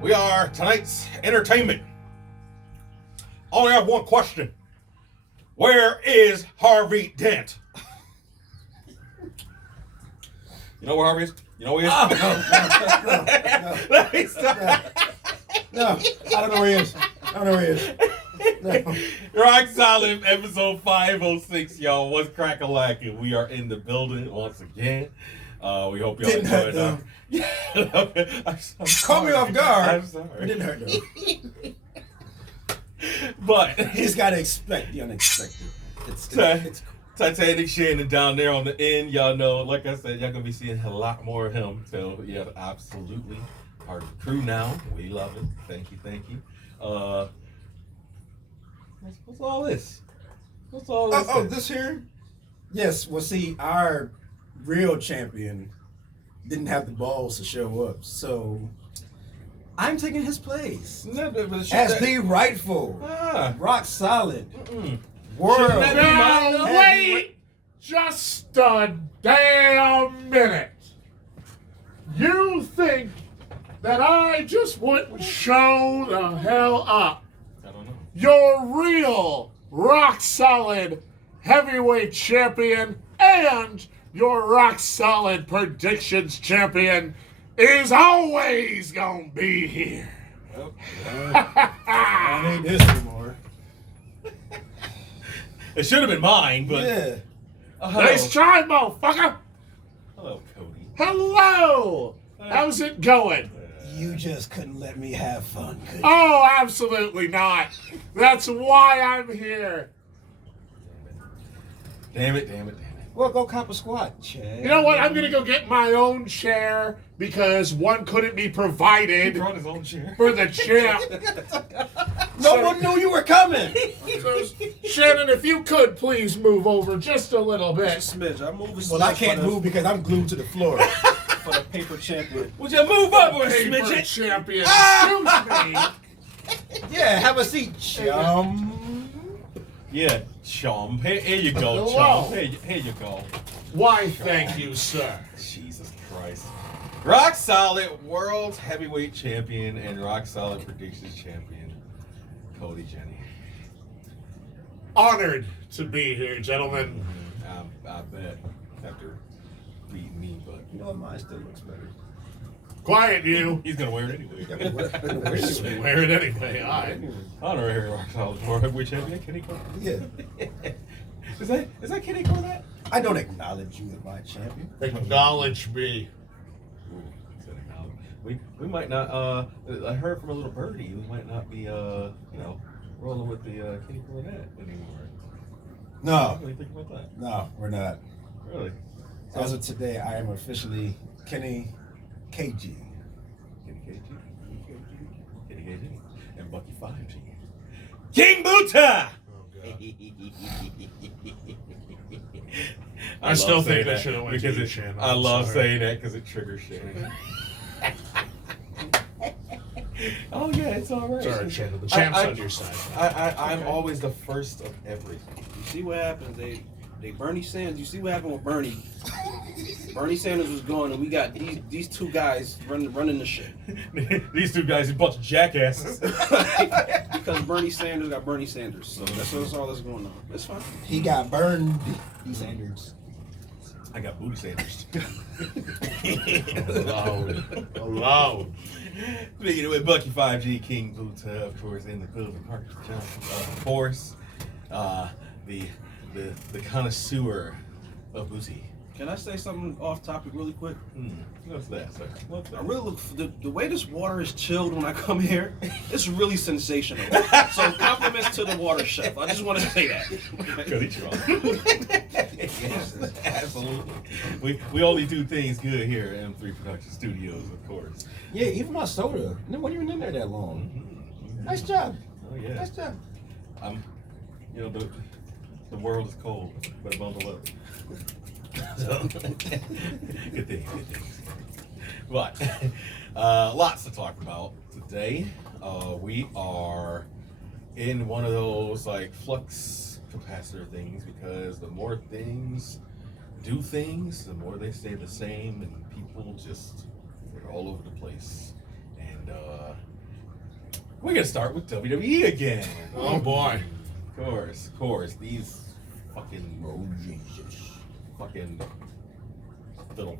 We are tonight's entertainment. Only have one question. Where is Harvey Dent? You know where Harvey is? You know where he is? Let me stop. No, I don't know where he is. I don't know where he is. No. Rock Solid episode 506, y'all. What's crack-a-lackin'? We are in the building once again. We hope y'all enjoyed it. Caught me off guard. I'm sorry. It didn't hurt though. But You just gotta expect the unexpected. It's Titanic Shannon down there on the end. Y'all know, like I said, y'all gonna be seeing a lot more of him. So yeah, absolutely part of the crew now. We love it. Thank you. What's all this? What's all this? Oh, this here? Yes. Well, see, our real champion didn't have the balls to show up, so I'm taking his place as the rightful, rock solid world. Now wait just a damn minute. You think that I just wouldn't show the hell up? I don't know. Your real rock solid heavyweight champion and your rock solid predictions champion is always gonna be here. I need this anymore. It should have been mine, but Yeah. Nice try, motherfucker. Hello, Cody. Hello. How's it going? You just couldn't let me have fun, could you? Oh, absolutely not. That's why I'm here. Damn it. Well, go cop a squat, Chad. You know what? I'm gonna go get my own chair because one couldn't be He provided brought his own chair. for the champ. No one knew you were coming. So, Shannon, if you could please move over just a little bit. Smidge, I move a Well, I can't move because I'm glued to the floor. for the paper champion. Would you move over, Paper Smidget? champion. Excuse me. Yeah, have a seat, chum. Yeah, chum. Here you go, Hello. chum. Here you go. Why, thank you, sir. Jesus Christ. Rock Solid World Heavyweight Champion and Rock Solid Predictions Champion, Cody Jenny. Honored to be here, gentlemen. I bet. After beating me, but You know what? Mine still looks better. Quiet, you. he's gonna wear it anyway. Wear it anyway. All right. Honorary Rock Solid World Heavyweight Champion, Kenny Cole. Yeah. Is that Kenny Cole that? I don't acknowledge you as my champion. Acknowledge me. Ooh, said acknowledge. We might not. I heard from a little birdie. We might not be rolling with the Kenny Cole that anymore. No, What do you think about that? no, we're not. Really? As of today, I am officially Kenny KG. Kenny KG. Kenny KG. And Bucky 5G. King Buta! I still love saying think I that should have went because to you, it, Shannon. I I'm love sorry. saying that because it triggers Shannon. Oh yeah, it's all right. Sorry, Shannon. The champ's I- on your side. I'm always the first of everything. You see what happens? They Bernie Sanders. You see what happened with Bernie? Bernie Sanders was gone, and we got these two guys running the shit. These two guys are a bunch of jackasses. Because Bernie Sanders got Bernie Sanders. So that's all that's going on. It's fine. He got burned. B. Sanders. I got booty sanders. Allowed. Speaking of it, Bucky 5G, King Buta, of course, in the building. Marcus Johnson, of course, the connoisseur of booty. Can I say something off topic really quick? What's that, sir? What's I that? really look the way this water is chilled when I come here. It's really sensational. So compliments to the water chef. I just want to say that. Because he's wrong. Yes, absolutely. We only do things good here at M3 Production Studios, of course. Yeah, even my soda. It wasn't even in there that long. Nice job. Oh yeah. Nice job. The world is cold, but bundle up. So, good things. But lots to talk about today. We are in one of those like flux capacitor things because the more things do things, the more they stay the same, and people just are all over the place. And We're gonna start with WWE again. Oh boy. Of course. These fucking little.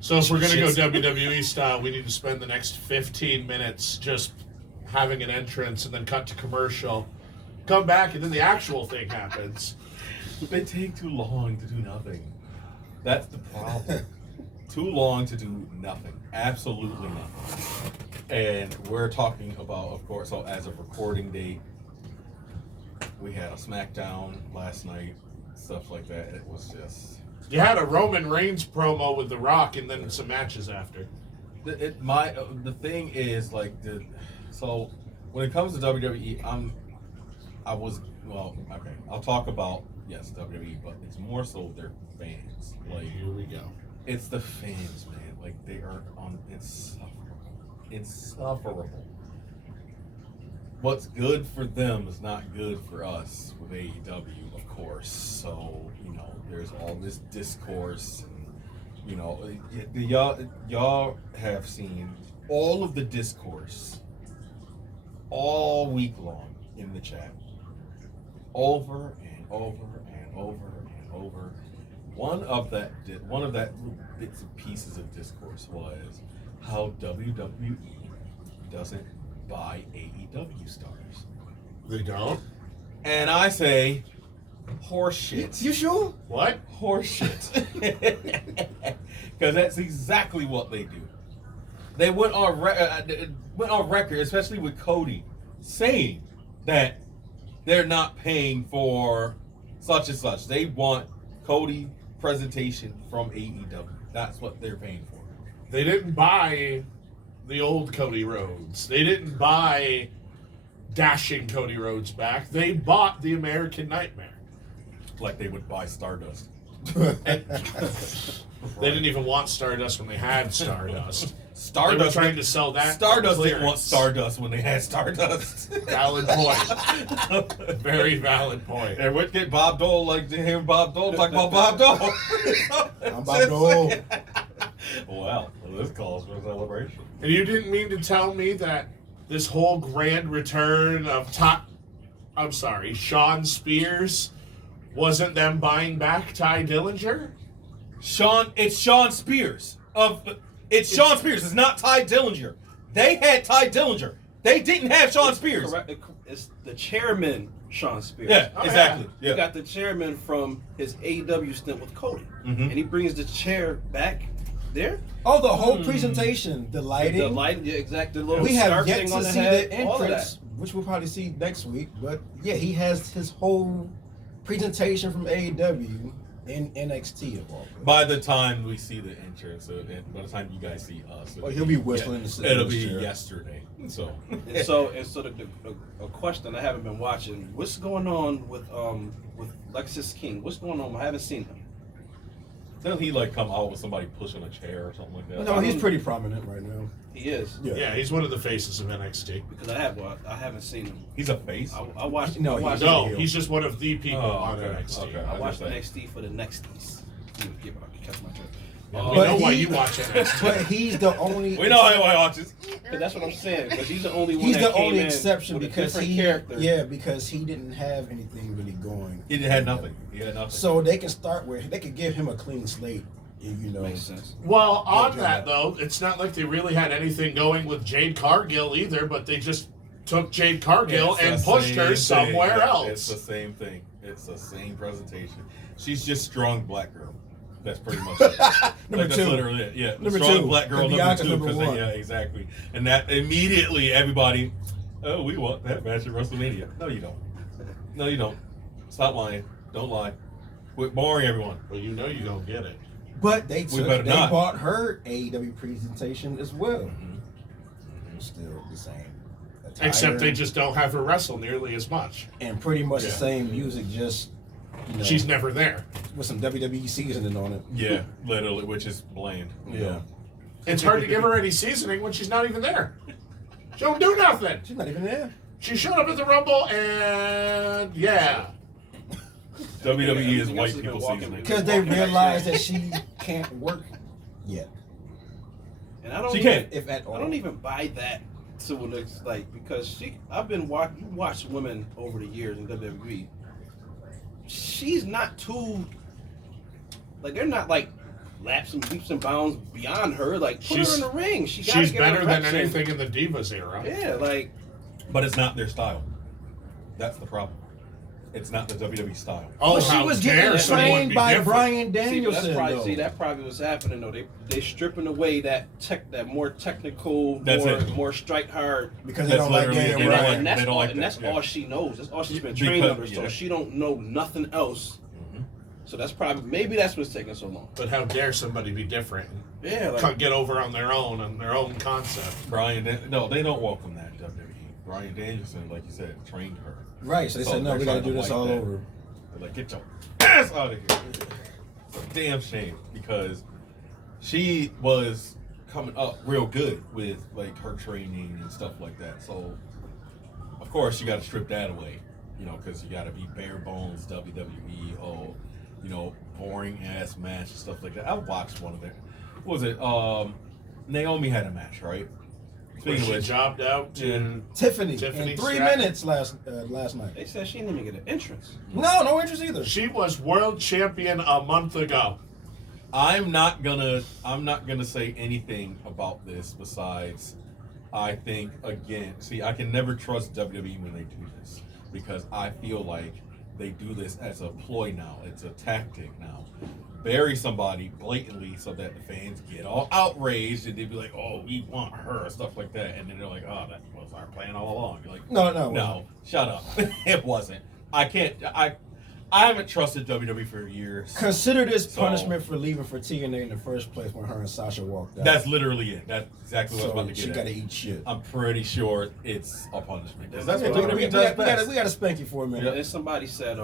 So if we're gonna go Shits. WWE style, we need to spend the next 15 minutes just having an entrance and then cut to commercial, come back, and then the actual thing happens. They take too long to do nothing. That's the problem. Too long to do nothing. Absolutely nothing. And we're talking about, of course, so as of recording date, we had a SmackDown last night, stuff like that. It was just... You had a Roman Reigns promo with The Rock and then some matches after. The thing is, like, so when it comes to WWE, I'll talk about, yes, WWE, but it's more so their fans. Like, Here we go. it's the fans, man. Like, they are insufferable. What's good for them is not good for us with AEW, of course. So, there's all this discourse. And, y'all have seen all of the discourse all week long in the chat. Over and over and over and over. One of that little bits and pieces of discourse was how WWE doesn't buy AEW stars. They don't? And I say, horseshit. You sure? What? Horseshit. Because that's exactly what they do. They went on record, especially with Cody, saying that they're not paying for such and such. They want Cody presentation from AEW. That's what they're paying for. They didn't buy the old Cody Rhodes. They didn't buy dashing Cody Rhodes back. They bought the American Nightmare. Like they would buy Stardust. They didn't even want Stardust when they had Stardust. Stardust They were trying to sell that. Stardust on didn't want clearance. Stardust when they had Stardust. Valid point. Very valid point. And what get Bob Dole, like to hear Bob Dole talk about Bob Dole. I'm Bob Dole. Well, this calls for a celebration. And you didn't mean to tell me that this whole grand return of Sean Spears wasn't them buying back Ty Dillinger? It's Sean Spears. It's Sean Spears. It's not Ty Dillinger. They had Ty Dillinger. They didn't have Sean Spears. Correct. It's the chairman, Sean Spears. Yeah, Oh, exactly. You Yeah. got the chairman from his AEW stint with Cody. Mhm. And he brings the chair back there. Oh, the whole presentation, the lighting. The light, yeah, exactly. The little We have scarf yet thing to on the see head, the all of entrance, which we'll probably see next week. But yeah, he has his whole presentation from AEW in NXT of all places. By the time we see the entrance, and by the time you guys see us, He'll be whistling the It'll be chair. yesterday. So, And so a question I haven't been watching. What's going on with Lexus King? What's going on? I haven't seen him. doesn't he like come out with somebody pushing a chair or something like that? No, he's pretty prominent right now. He is Yeah, he's one of the faces of NXT. because I haven't seen him. He's a face. I watched. No, I watched, No, heel. he's just one of the people Oh, on okay, NXT. okay. I watched I NXT for the Nexties. Give it, I can catch my turn. Yeah, we But know why he- you watch NXT. But he's the only. We know how he watches. But that's what I'm saying. Because he's the only one. He's that the came only in exception with a because different he, character. because he didn't have anything really going. He had nothing. He had nothing. So they can start with. They could give him a clean slate. Makes sense. Well, on Yeah. that though, it's not like they really had anything going with Jade Cargill either, but they just took Jade Cargill It's and the pushed her same thing. somewhere Yeah, else. It's the same thing. It's the same presentation. She's just strong black girl. That's pretty much it. Number That's two. literally it. Yeah, Number strong two. black girl And number Bianca's two. number 'Cause one. yeah, exactly. And that immediately everybody, oh, we want that match at WrestleMania. No, you don't. No, you don't. Stop lying. Don't lie. Quit boring everyone. Well, you know you don't get it. But they better not. bought her AEW presentation as well. Mm-hmm. Still the same. Attire Except they just don't have her wrestle nearly as much. and pretty much the Yeah. same music, just She's never there. with some WWE seasoning on it. Yeah, literally, which is bland. Yeah. It's hard to give her any seasoning when she's not even there. She don't do nothing. She's not even there. She showed up at the Rumble and yeah. WWE is everything else white has been people walking- seasoning. Because they realize that she can't work yet. And I don't. She even, can't. If at all. I don't even buy that to an like because you watched women over the years in WWE. She's not too like they're not like laps and leaps and bounds beyond her. Like put her in the ring. She's better than anything in the Divas era. Yeah, like. But it's not their style. That's the problem. It's not the WWE style. Oh, well, she was getting trained by Bryan Danielson. That probably was happening though. They stripping away that more technical, more strike hard because they don't like getting right. And that's all she knows. That's all she's been trained under. So she don't know nothing else. Mm-hmm. So maybe that's what's taking so long. But how dare somebody be different? Yeah, Can't get over on their own concept. No, they don't welcome that WWE. Bryan Danielson, like you said, trained her. Right, so they said, no, we got to do this all over. They're like, get your ass out of here. It's a damn shame because she was coming up real good with like her training and stuff like that. So, of course, you got to strip that away, because you got to be bare bones WWE, boring ass match and stuff like that. I watched one of them. What was it? Naomi had a match, right? Speaking of which, jobbed out to Tiffany in 3 minutes last night. They said she didn't even get an entrance. No entrance either. She was world champion a month ago. I'm not gonna say anything about this besides I think again, I can never trust WWE when they do this because I feel like they do this as a ploy now. It's a tactic now. Bury somebody blatantly so that the fans get all outraged and they'd be like, oh, we want her, stuff like that. And then they're like, oh, that was our plan all along. You're like, no, shut up. It wasn't. I haven't trusted WWE for years. Consider this punishment for leaving for TNA in the first place when her and Sasha walked out. That's literally it. That's exactly what I was about to get she at. got to eat shit. I'm pretty sure it's a punishment. That's what WWE does best. We got to spank you for a minute. And somebody said,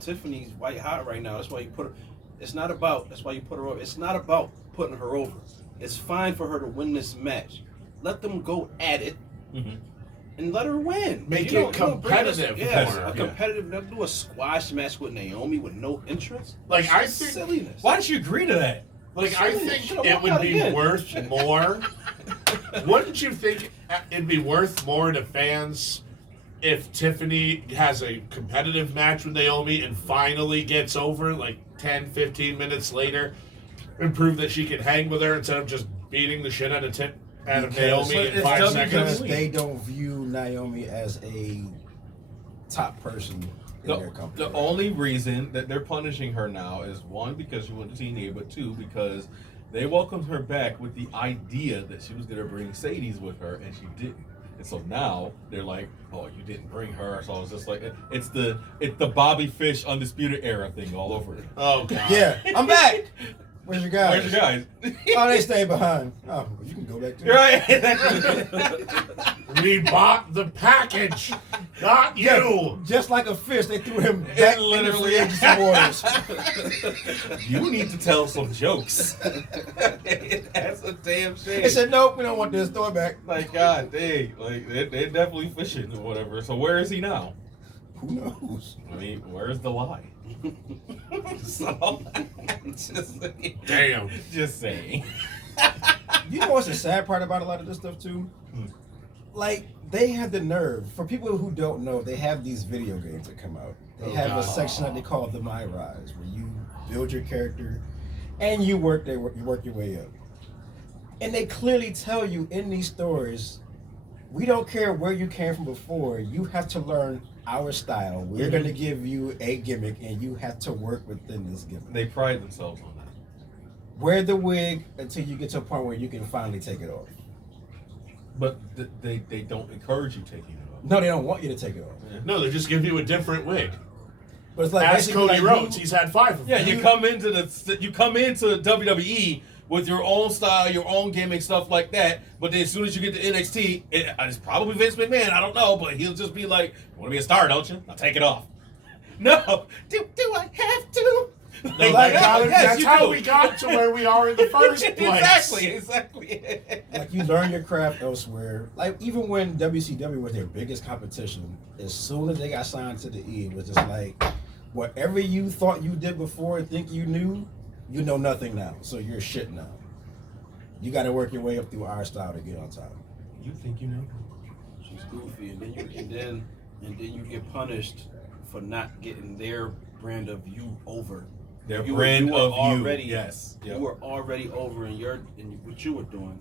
Tiffany's white hot right now. That's why you put her. That's why you put her over. It's not about putting her over. It's fine for her to win this match. Let them go at it and let her win. Make it competitive. A competitive. They'll do a squash match with Naomi with no entrance. Like, I think. Silliness. Why did you agree to that? Like, I think it would be worth more. Wouldn't you think it'd be worth more to fans if Tiffany has a competitive match with Naomi and finally gets over, like, 10, 15 minutes later, and prove that she can hang with her instead of just beating the shit out of Naomi in 5 seconds? Because they don't view Naomi as a top person in their company. The only reason that they're punishing her now is, one, because she went to TNA, but two, because they welcomed her back with the idea that she was going to bring Sadie's with her, and she didn't. And so now they're like, oh, you didn't bring her. So it's just like, it's the Bobby Fish Undisputed Era thing all over it. Oh, God. Yeah, I'm back. Where's your guys? Where's your guys? Oh, they stay behind. Oh, you can go back to Right. We bought the package, not you. Just like a fish, they threw him back in the free agency waters. You need to tell some jokes. That's a damn shame. They said, nope, we don't want this. Throw it back. Like, God dang. Like, they're definitely fishing or whatever. So where is he now? Who knows? I mean, where's the lie? So, Damn. Just saying. You know what's the sad part about a lot of this stuff, too? Like, they have the nerve. For people who don't know, they have these video games that come out. They have a section that they call the My Rise, where you build your character and you work your way up. And they clearly tell you in these stories, we don't care where you came from before. You have to learn our style. We're going to give you a gimmick, and you have to work within this gimmick. They pride themselves on that. Wear the wig until you get to a point where you can finally take it off. But they don't encourage you taking it off. No, they don't want you to take it off. Yeah. No, they just give you a different wig. But it's like Ask Cody Rhodes. He's had 5 of them. Yeah, you come into WWE with your own style, your own gimmick, stuff like that. But then as soon as you get to NXT, it's probably Vince McMahon. I don't know, but he'll just be like, "You want to be a star, don't you? I'll take it off." No, do I have to? That's how we got to where we are in the first place. Exactly. Like, you learn your craft elsewhere. Like, even when WCW was their biggest competition, as soon as they got signed to the E, it was just like, whatever you thought you did before and think you knew, you know nothing now. So you're shit now. You got to work your way up through our style to get on top. You think you know? She's goofy, and then you get punished for not getting their brand of you over. Their You brand were of already, you. Yes. You were already over in what you were doing.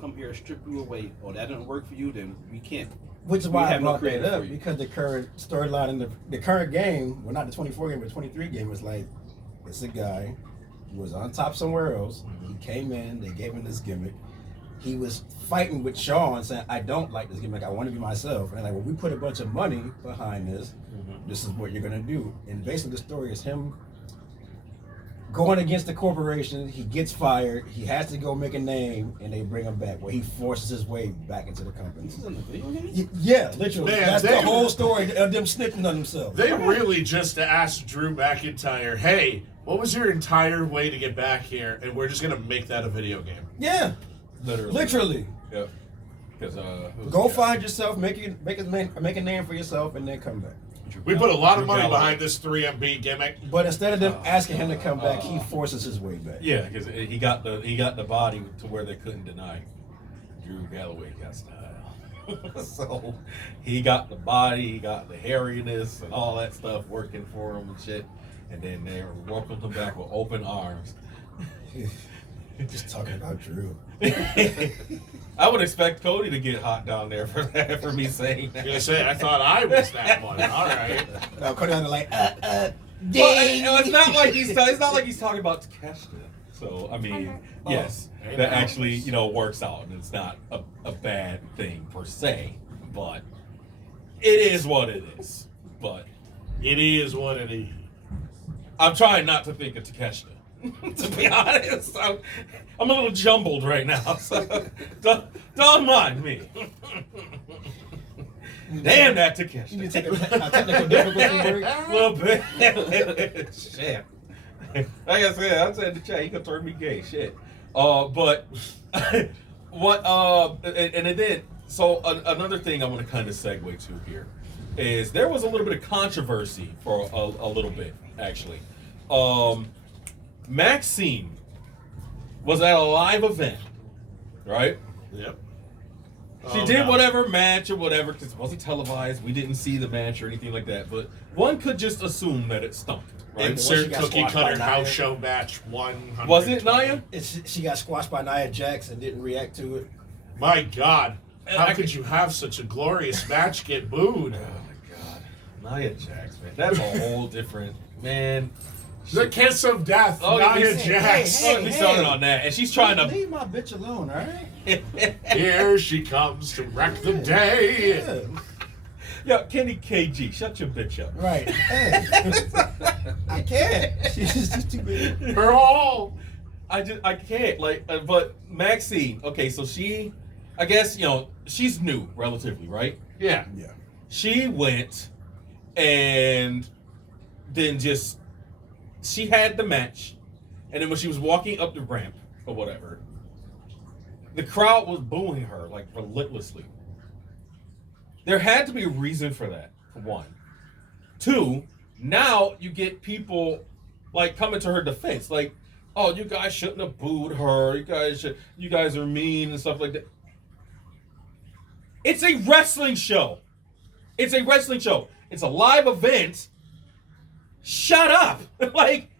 Come here, strip you away. Oh, that didn't work for you. Then we can't. Which is We why I have no brought that credit for up, you. because the current storyline in the current game, well, not the 24 game, but 23 game, was like, it's a guy who was on top somewhere else. He came in, they gave him this gimmick. He was fighting with Sean, saying, I don't like this gimmick, I want to be myself. And they're like, well, we put a bunch of money behind this. This is what you're going to do. And basically the story is him going against the corporation. He gets fired. He has to go make a name, and they bring him back. Where he forces his way back into the company. This is in the video game. Yeah, literally. Man, that's the whole story of them snitching on themselves. They really just asked Drew McIntyre, hey, what was your entire way to get back here? And we're just going to make that a video game. Yeah, literally. Yep. Because Go find yourself, make a name for yourself, and then come back. We put a lot of money behind this 3MB gimmick. But instead of them asking him to come back, he forces his way back. Yeah, because he got the body to where they couldn't deny. Drew Galloway got style. So he got the body, he got the hairiness and all that stuff working for him and shit. And then they welcomed him back with open arms. Just talking about Drew. I would expect Cody to get hot down there for that, for me saying that. I was gonna say, I thought I was that one. All right. No, Cody on like, Well, it's not like he's talking about Takeshita. So I mean, yes, that actually works out, and it's not a bad thing per se, but it is what it is. But It is what it is. I'm trying not to think of Takeshita. To be honest, I'm a little jumbled right now, so don't mind me. Damn that Takeshita. you need to take a technical difficulty break. A little bit. Shit. Like I said, I said in the chat, he could turn me gay. Shit. But what? And then another thing I want to kind of segue to here is there was a little bit of controversy for a little bit actually. Maxxine was at a live event, right? Yep. She did whatever match or whatever because it wasn't televised. We didn't see the match or anything like that. But one could just assume that it stunk, right? Insert She got cookie squashed by cutter Nia. house show match 100. Was it Nia? She got squashed by Nia Jax and didn't react to it. My God. How I could you have such a glorious match get booed? Oh my God, Nia Jax, man, that's a whole different man. The kiss of death, Oh, Nia hey, Jax. We started on that, and she's trying to. Leave my bitch alone, all right? Here she comes to wreck the day. Yeah. Yo, Kenny KG, shut your bitch up. Right. Hey. I can't. She's just too big. Her all. I can't but Maxxine. Okay, so I guess she's new relatively, right? Yeah. Yeah. She went and then she had the match, and then when she was walking up the ramp or whatever, the crowd was booing her like relentlessly. There had to be a reason for that, for one. Two, now you get people like coming to her defense, like, oh, you guys shouldn't have booed her. You guys are mean and stuff like that. It's a wrestling show. It's a wrestling show. It's a live event. Shut up. Like,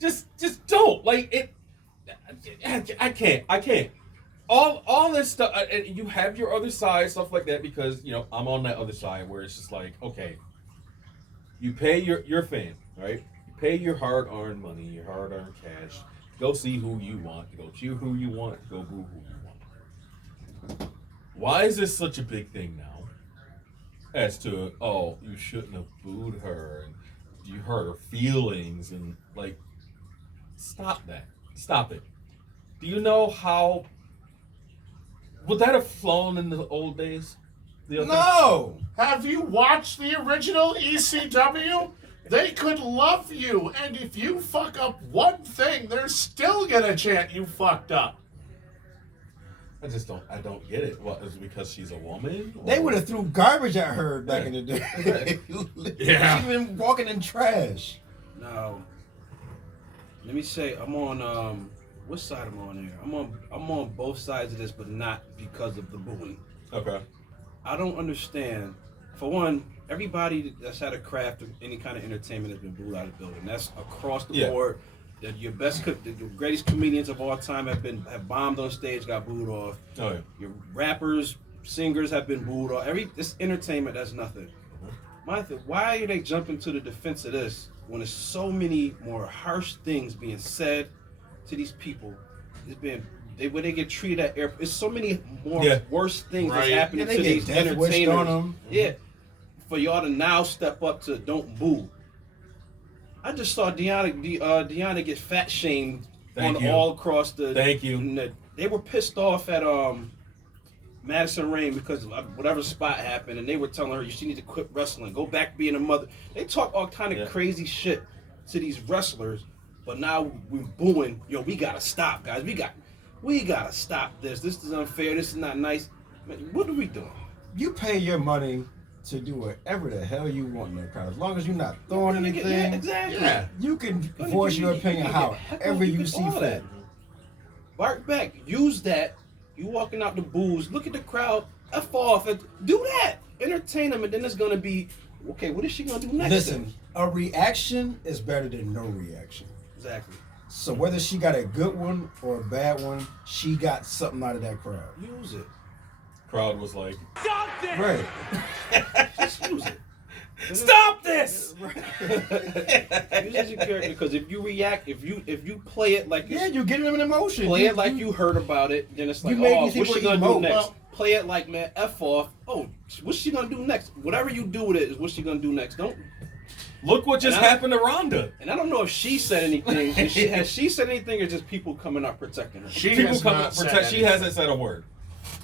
just don't. Like, it. I can't. All this stuff, and you have your other side, stuff like that, because, I'm on that other side where it's just like, okay, you pay your fan, right? You pay your hard-earned money, your hard-earned cash. Go see who you want. Go cheer who you want. Go boo who you want. Why is this such a big thing now? As to, oh, you shouldn't have booed her, and you hurt her feelings, and like, stop that. Stop it. Do you know how? Would that have flown in the old days? No. Have you watched the original ECW? They could love you, and if you fuck up one thing, they're still gonna chant you fucked up. I don't get it. What, is it because she's a woman? They would have threw garbage at her back in the day. Yeah. She's been walking in trash. Now, let me say, I'm on what side am I on here? I'm on both sides of this, but not because of the booing. Okay. I don't understand. For one, everybody that's had a craft of any kind of entertainment has been booed out of the building. That's across the board. That your the greatest comedians of all time have bombed on stage, got booed off. Oh yeah. Your rappers, singers have been booed off. This entertainment, that's nothing. My thing, why are they jumping to the defense of this when there's so many more harsh things being said to these people? It's been where they get treated at airport. There's so many more worse things that's happening to these entertainers. Yeah, for y'all to now step up to don't boo. I just saw Deanna get fat shamed all across the. Thank you. They were pissed off at Madison Rain because of whatever spot happened, and they were telling her she need to quit wrestling, go back being a mother. They talk all kind of crazy shit to these wrestlers, but now we're booing. Yo, we gotta stop, guys. We gotta stop this. This is unfair. This is not nice. Man, what are we doing? You pay your money to do whatever the hell you want in that crowd. As long as you're not throwing anything, you can voice your opinion however you see fit. Bark back. Use that. You walking out the booze. Look at the crowd. F off. Do that. Entertain them, and then it's gonna be okay. What is she gonna do next? Listen, a reaction is better than no reaction. Exactly. So whether she got a good one or a bad one, she got something out of that crowd. Use it. Crowd was like, "Stop this!" Right. Just use it. Stop this! Use it your character, because if you react, if you play it like you're getting them an emotion. Play it like you heard about it, then it's like, oh, what's she gonna do next? Well, play it like, man, F off. Oh, what's she gonna do next? Whatever you do with it is what she gonna do next. Don't look what just happened to Rhonda. And I don't know if she said anything. Has she said anything, or just people coming up protecting her? She hasn't said a word.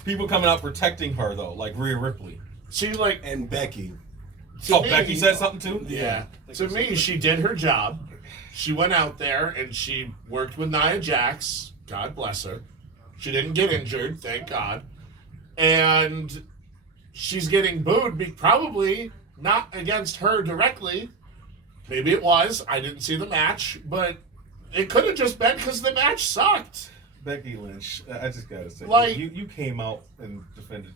People coming out protecting her though, like Rhea Ripley. And Becky. Becky said something too? Yeah. To me, she did her job. She went out there and she worked with Nia Jax. God bless her. She didn't get injured, thank God. And she's getting booed, probably not against her directly. Maybe it was. I didn't see the match, but it could have just been because the match sucked. Becky Lynch, I just gotta say, like, you came out and defended.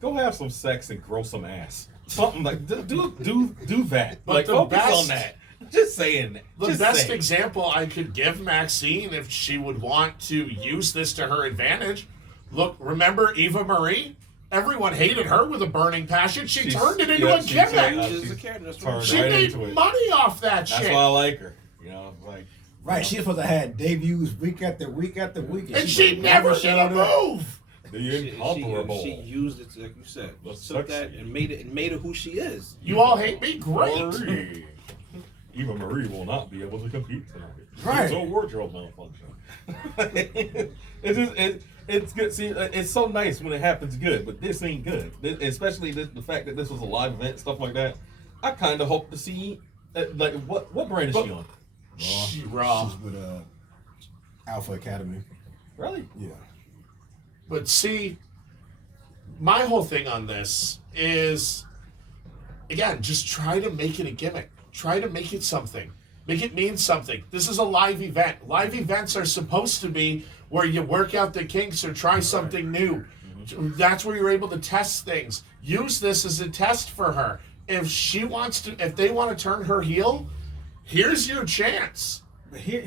Go have some sex and grow some ass. Something like do that. But like focus on that. Just saying that. The best example I could give Maxxine, if she would want to use this to her advantage. Look, remember Eva Marie? Everyone hated her with a burning passion. She turned it into a gimmick. She made money off that shit. That's why I like her. You know, like. Right, she's supposed to have debuts week after week after week. And she never did a move. She used it, like you said. Took that and made it who she is. You all hate me? Great. Eva Marie will not be able to compete tonight. Right. It's a wardrobe malfunction. It's good. See, it's so nice when it happens good, but this ain't good. Especially the fact that this was a live event, stuff like that. I kind of hope to see, like, what brand is she on? Raw. She's with Alpha Academy. Really? Yeah. But see, my whole thing on this is, again, just try to make it a gimmick. Try to make it something. Make it mean something. This is a live event. Live events are supposed to be where you work out the kinks or try something new. Mm-hmm. That's where you're able to test things. Use this as a test for her. If they want to turn her heel, here's your chance.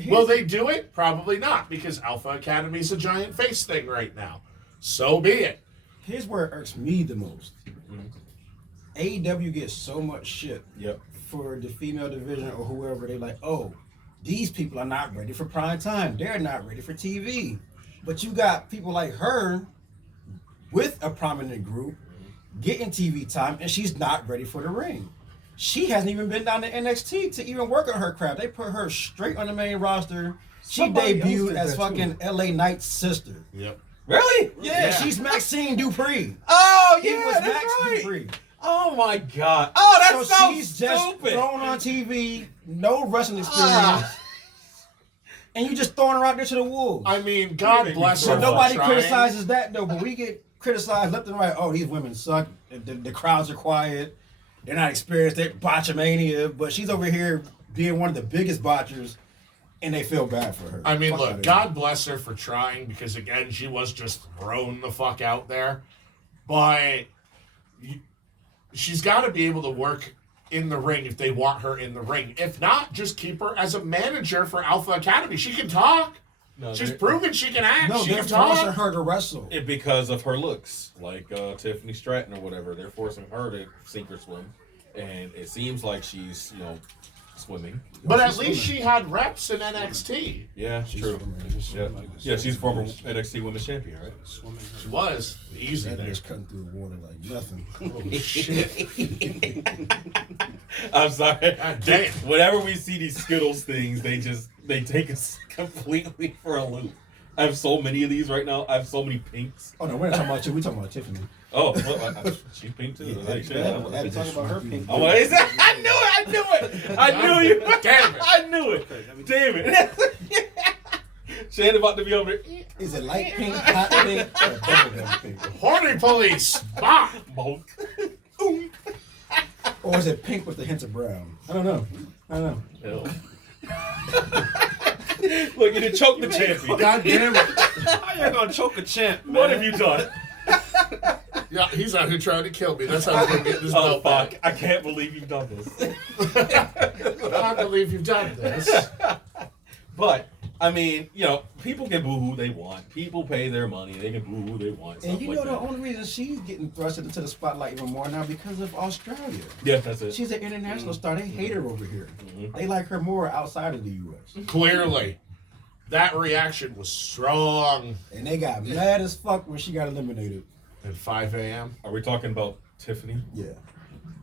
Will they do it? Probably not, because Alpha Academy is a giant face thing right now. So be it. Here's where it irks me the most. AEW gets so much shit for the female division or whoever. They're like, oh, these people are not ready for prime time. They're not ready for TV. But you got people like her with a prominent group getting TV time, and she's not ready for the ring. She hasn't even been down to NXT to even work on her craft. They put her straight on the main roster. She debuted as fucking LA Knight's sister. Yep. Really? Yeah, she's Maxxine Dupri. Oh, He was that's Max right. Dupri. Oh, my God. Oh, that's so she's just stupid. thrown on TV, no wrestling experience. And you just throwing her out there to the wolves. I mean, God bless her. So nobody criticizes that, though, but we get criticized left and right. Oh, these women suck. The crowds are quiet. They're not experienced. They're botchamania. But she's over here being one of the biggest botchers, and they feel bad for her. I mean, look, God bless her for trying, because, again, she was just thrown the fuck out there. but she's got to be able to work in the ring if they want her in the ring. If not, just keep her as a manager for Alpha Academy. She can talk. No, she's proven she can act. No, she they're can talk. forcing her to wrestle. Because of her looks, like Tiffany Stratton or whatever. They're forcing her to sink or swim. And it seems like she's, swimming. But at least she had reps in NXT. Yeah, true. Yeah, she's former NXT Women's Champion, right? She was. Easy That there. is cutting through the water like nothing. Oh, shit. I'm sorry. God damn. Whenever we see these Skittles things, they take us completely for a loop. I have so many of these right now. I have so many pinks. Oh no, we're not talking about you. We're talking about Tiffany. Oh, well, she's pink too. Yeah, I've talking about her pink. Oh, what is that? I knew it! I knew you! Damn it. I knew it! Damn it! Shannon about to be over there. Is it light pink, hot pink, or bubblegum pink? Horny police. Bah. Both. Or is it pink with a hint of brown? I don't know. Hell. Look, you done choked the champion. God damn it. How you gonna choke a champ, man? What have you done? Yeah, he's out here trying to kill me. That's how I'm going to get this Oh, belt fuck. back. I can't believe you've done this. I can't believe you've done this. But, I mean, people can boo who they want. People pay their money. They can boo who they want. And you know like the that. only reason she's getting thrust into the spotlight even more now because of Australia. Yeah, that's it. She's an international star. They hate her over here. They like her more outside of the U.S. Clearly. That reaction was strong. And they got mad as fuck when she got eliminated. At 5 a.m. Are we talking about Tiffany? Yeah.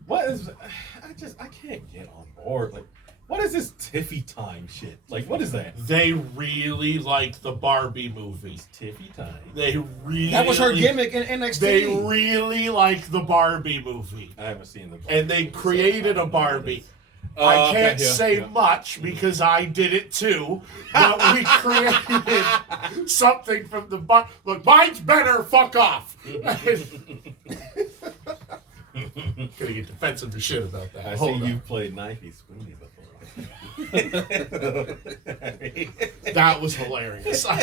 What is... I can't get on board. Like, what is this Tiffy time shit? Like, what is that? They really like the Barbie movie. Tiffy time. They really... That was her gimmick in NXT. They really like the Barbie movie. I haven't seen the... And they created a Barbie. I can't say much because I did it too, but we created something from the bar. Look, mine's better. Fuck off. Gonna get defensive as shit about that. I see Hold on. you played Knifey Spoony before. That was hilarious. Of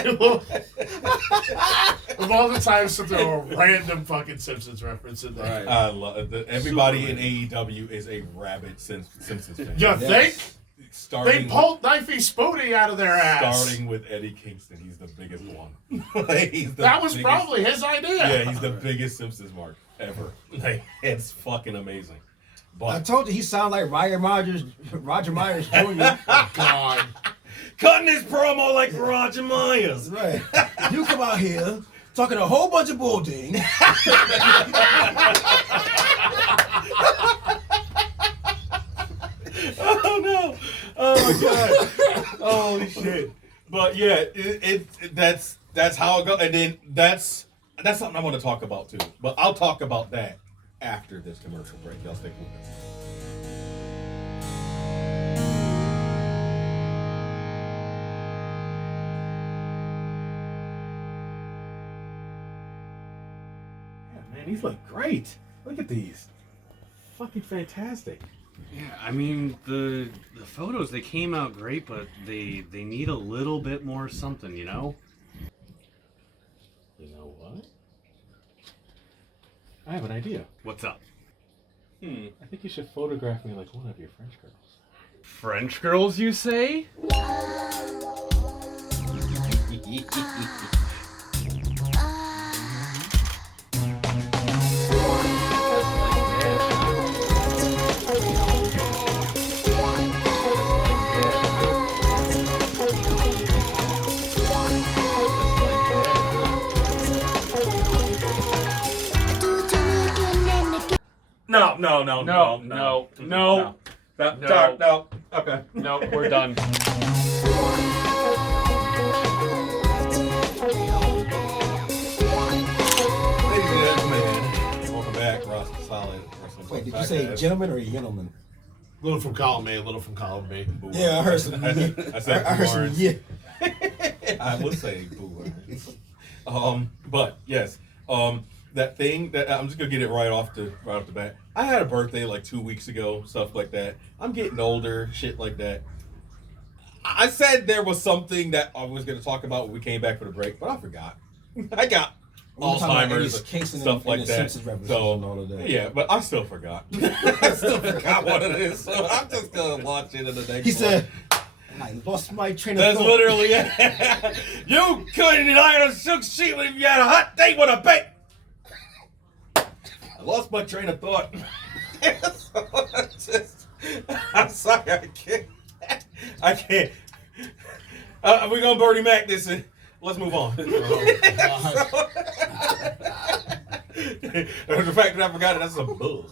all the times to throw a random fucking Simpsons reference in there. Right. I love everybody in AEW is a rabid Simpsons fan. You think? They Starting pulled Knifey Spoony out of their ass. Starting with Eddie Kingston, he's the biggest one. That was probably his idea. Yeah, he's the biggest Simpsons mark ever. Like, it's fucking amazing. I But told you he sounded like Roger Myers Jr. God. cutting his promo like Roger Myers. Right. You come out here talking a whole bunch of bullshit. Oh no! Oh my god! Holy shit! But yeah, that's how it goes, and then that's something I want to talk about too. But I'll talk about that after this commercial break. Y'all stick with us. Yeah, man, these look great. Look at these. Fucking fantastic. Yeah, I mean the photos, they came out great, but they need a little bit more something, you know? You know what? I have an idea. What's up? I think you should photograph me like one of your French girls. French girls, you say? No. No. Okay. No, we're done. Ladies and gentlemen, welcome back, Ross Solid. Wait, did you say gentleman or gentleman? Little from column A, little from column B. Yeah, I heard some. I said I heard some. Barnes. Yeah. I would say boo. But yes, that thing that I'm just gonna get it right off the bat. I had a birthday like 2 weeks ago, stuff like that. I'm getting older, shit like that. I said there was something that I was gonna talk about when we came back for the break, but I forgot. Alzheimer's, stuff like that. So, yeah, but I still forgot. I still forgot what it is, so I'm just going to launch into the next one. He said, I lost my train of thought. That's literally it. You couldn't iron a silk sheet if you had a hot date with a bake. I lost my train of thought. I'm sorry, I can't. We're gonna Bernie Mac this. Let's move on. The fact that I forgot it, that's some bull.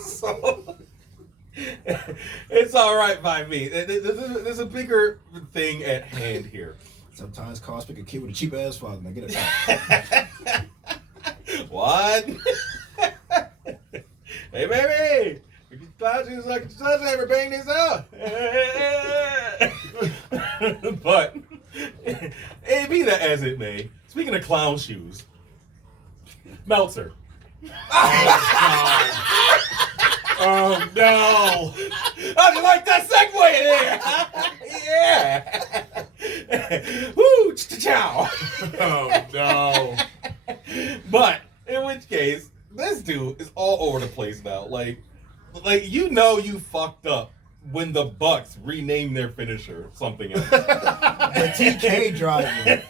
So, it's all right by me. There's a bigger thing at hand here. Sometimes cars pick a kid with a cheap ass father. Now get it. What? Hey, baby! We can touch you like a sledgehammer, bang this out! But, be that as it may, speaking of clown shoes, Meltzer. Oh, no. How'd you like that segue there? Yeah! Woo! Chow! Oh, no. But, in which case, this dude is all over the place now. Like you fucked up when the Bucks renamed their finisher something else. The TK driver.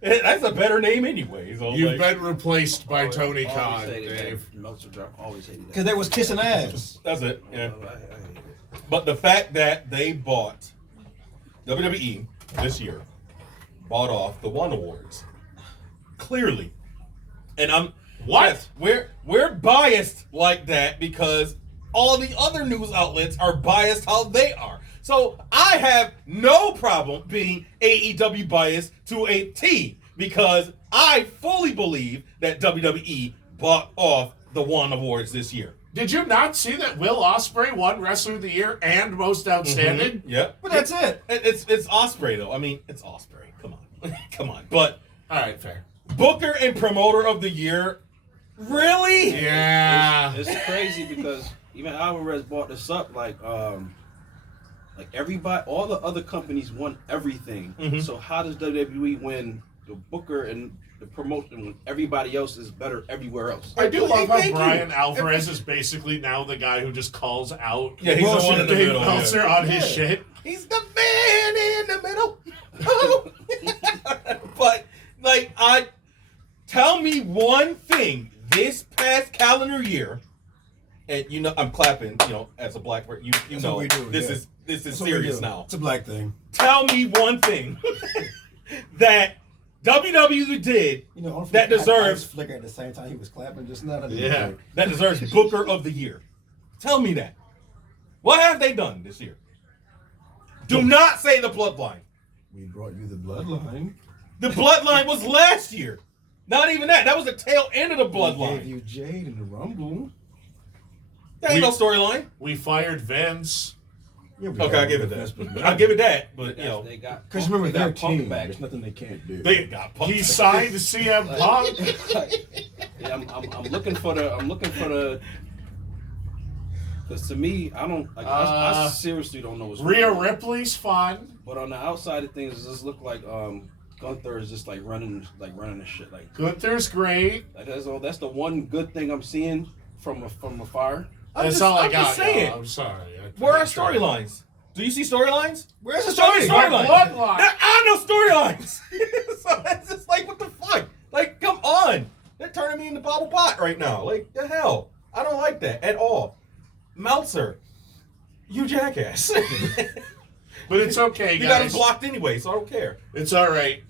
That's a better name anyway. So You've been replaced by Tony Khan, Dave. Meltzer drop always hated that. Because they was kissing ass. That's it. Yeah. But the fact that they bought WWE this year bought off the One Awards clearly, and I'm. What? Yes, we're biased like that because all the other news outlets are biased how they are. So I have no problem being AEW biased to a T because I fully believe that WWE bought off the One Awards this year. Did you not see that Will Ospreay won Wrestler of the Year and Most Outstanding? Mm-hmm. Yep. But that's it. It's Ospreay though. I mean, it's Ospreay. Come on. Come on. But All right, fair. Booker and Promoter of the Year. Really? Yeah. It's crazy because even Alvarez brought this up, like everybody, all the other companies won everything. Mm-hmm. So how does WWE win the Booker and the promotion when everybody else is better everywhere else? I do love how Brian Alvarez is basically now the guy who just calls out Yeah, he's the one in the Dave middle. Meltzer on his shit. He's the man in the middle. But tell me one thing this past calendar year, and I'm clapping, as a black person, you know this is serious now. It's a black thing. Tell me one thing that WWE did that deserves flicker at the same time he was clapping just now. Yeah. That deserves Booker of the Year. Tell me that. What have they done this year? Do not say the Bloodline. We brought you the Bloodline. The Bloodline was last year. Not even that. That was the tail end of the We Bloodline. gave you Jade in the Rumble. There ain't no storyline. We fired Vince. Yeah, Okay, I'll give it that. I'll give it that. But, They got because remember, they're a Punk team. back. There's nothing they can't do. they got punked. He signed CM Punk. Yeah, I'm looking for the. Because to me, I seriously don't know what's Rhea going on. Ripley's fun. But on the outside of things, it just look like Gunther is just like running the shit. Like Gunther's great. that's the one good thing I'm seeing from afar. That's all I got. just saying. Yo, I'm sorry. Where are storylines? Do you see storylines? Where's the Show me story? storylines. Bloodline. There are no storylines. So it's just like, what the fuck? Like, come on. They're turning me into bottle pot right now. Like, the hell? I don't like that at all. Meltzer, you jackass. But it's okay, guys. You got him blocked anyway, so I don't care. It's all right.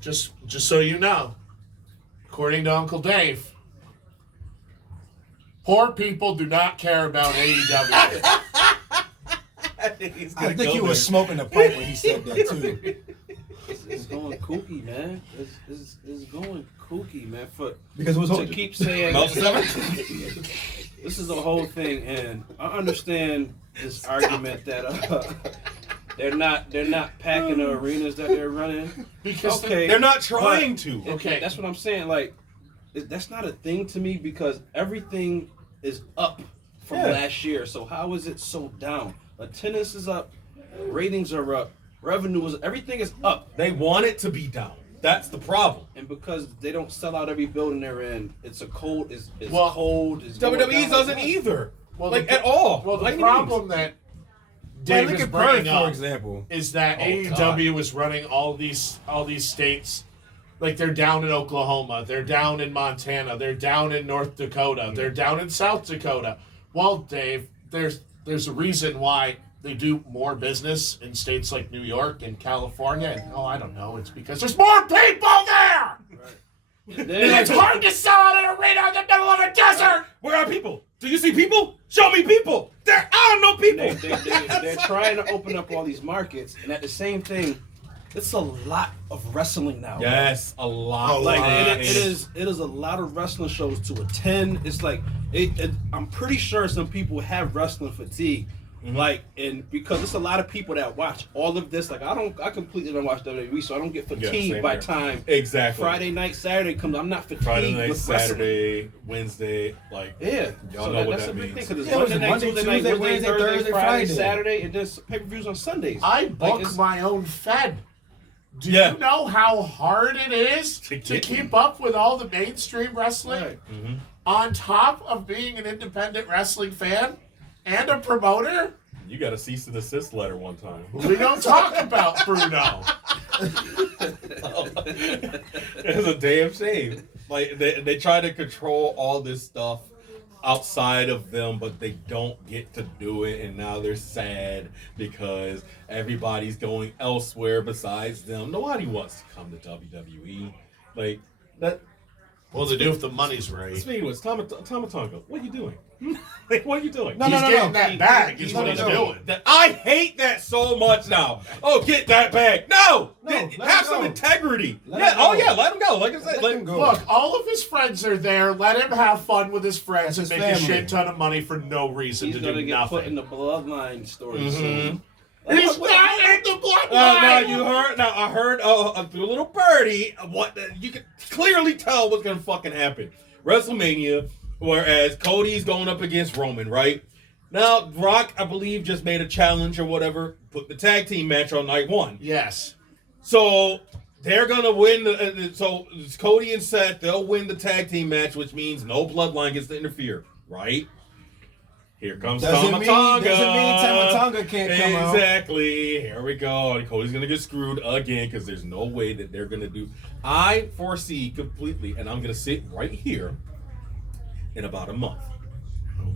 Just so you know, according to Uncle Dave, poor people do not care about AEW. I think I think he was smoking a pipe when he said that too. It's going kooky, man. It's going kooky, man. Because it was To keep saying Meltzer 7? this is the whole thing, and I understand this argument that they're not packing the arenas that they're running. Because Okay, They're not trying but to. Okay. that's what I'm saying. Like, that's not a thing to me because everything is up from last year. So how is it so down? Attendance is up, ratings are up, revenue is everything is up. They want it to be down. That's the problem. And because they don't sell out every building they're in, it's cold. It's Well, cold. It's WWE doesn't either. Well, At all. Well, the Like, problem that Dave look is at bringing Perth, for up example. is that Oh, AEW is running all these states. Like they're down in Oklahoma, they're down in Montana, they're down in North Dakota, they're down in South Dakota. Well, Dave, there's a reason why they do more business in states like New York and California. And, I don't know. It's because there's more people there. And it's hard to sell out an arena in the middle of a desert. Where are people? Do you see people? Show me people. There are no people. They're trying to open up all these markets, and at the same thing, it's a lot of wrestling now. Yes, a lot. Like it is a lot of wrestling shows to attend. It's like I'm pretty sure some people have wrestling fatigue. Like, and because it's a lot of people that watch all of this. Like I completely don't watch WWE, so I don't get fatigued by time. Exactly. Friday night, Saturday comes. I'm not fatigued Friday night, with Saturday, Wednesday, like So y'all know what that's that a big means. thing because Yeah, it was it's Monday, Tuesday, Wednesday, Wednesday, Thursday, Thursday, Friday, Friday. Saturday, and there's pay-per-views on Sundays. I Like, book it's- my own Fed. Do Yeah. you know how hard it is to keep up with all the mainstream wrestling? Right. On top of being an independent wrestling fan and a promoter? You got a cease and desist letter one time. We don't talk about Bruno. It's a damn shame. Like they try to control all this stuff outside of them, but they don't get to do it, and now they're sad because everybody's going elsewhere besides them. Nobody wants to come to WWE. Like that. Well, to do if the money's right. Speaking was Tomatonga. What are you doing? Like, what are you doing? No, He's no, getting no. that bag is No, what no, he's no. doing. I hate that so much now. Oh, get that bag. No, let have him some go. integrity. Let Yeah. him Oh go. yeah. Let him go. Like I said. Let him go. Look, all of his friends are there. Let him have fun with his friends That's and his make a family. shit ton of money for no reason He's to gonna do get put in nothing. the bloodline story Mhm. soon. He's not in the bloodline. Now you heard. Now I heard through a little birdie what you could clearly tell what's gonna fucking happen. WrestleMania, whereas Cody's going up against Roman, right? Now Rock, I believe, just made a challenge or whatever, put the tag team match on night one. Yes. So they're gonna win. So it's Cody and Seth, they'll win the tag team match, which means no bloodline gets to interfere, right? Here comes Doesn't mean Tomatonga. Tomatonga can't come out. Exactly. Here we go. And Cody's gonna get screwed again because there's no way that they're gonna do. I foresee completely, and I'm gonna sit right here in about a month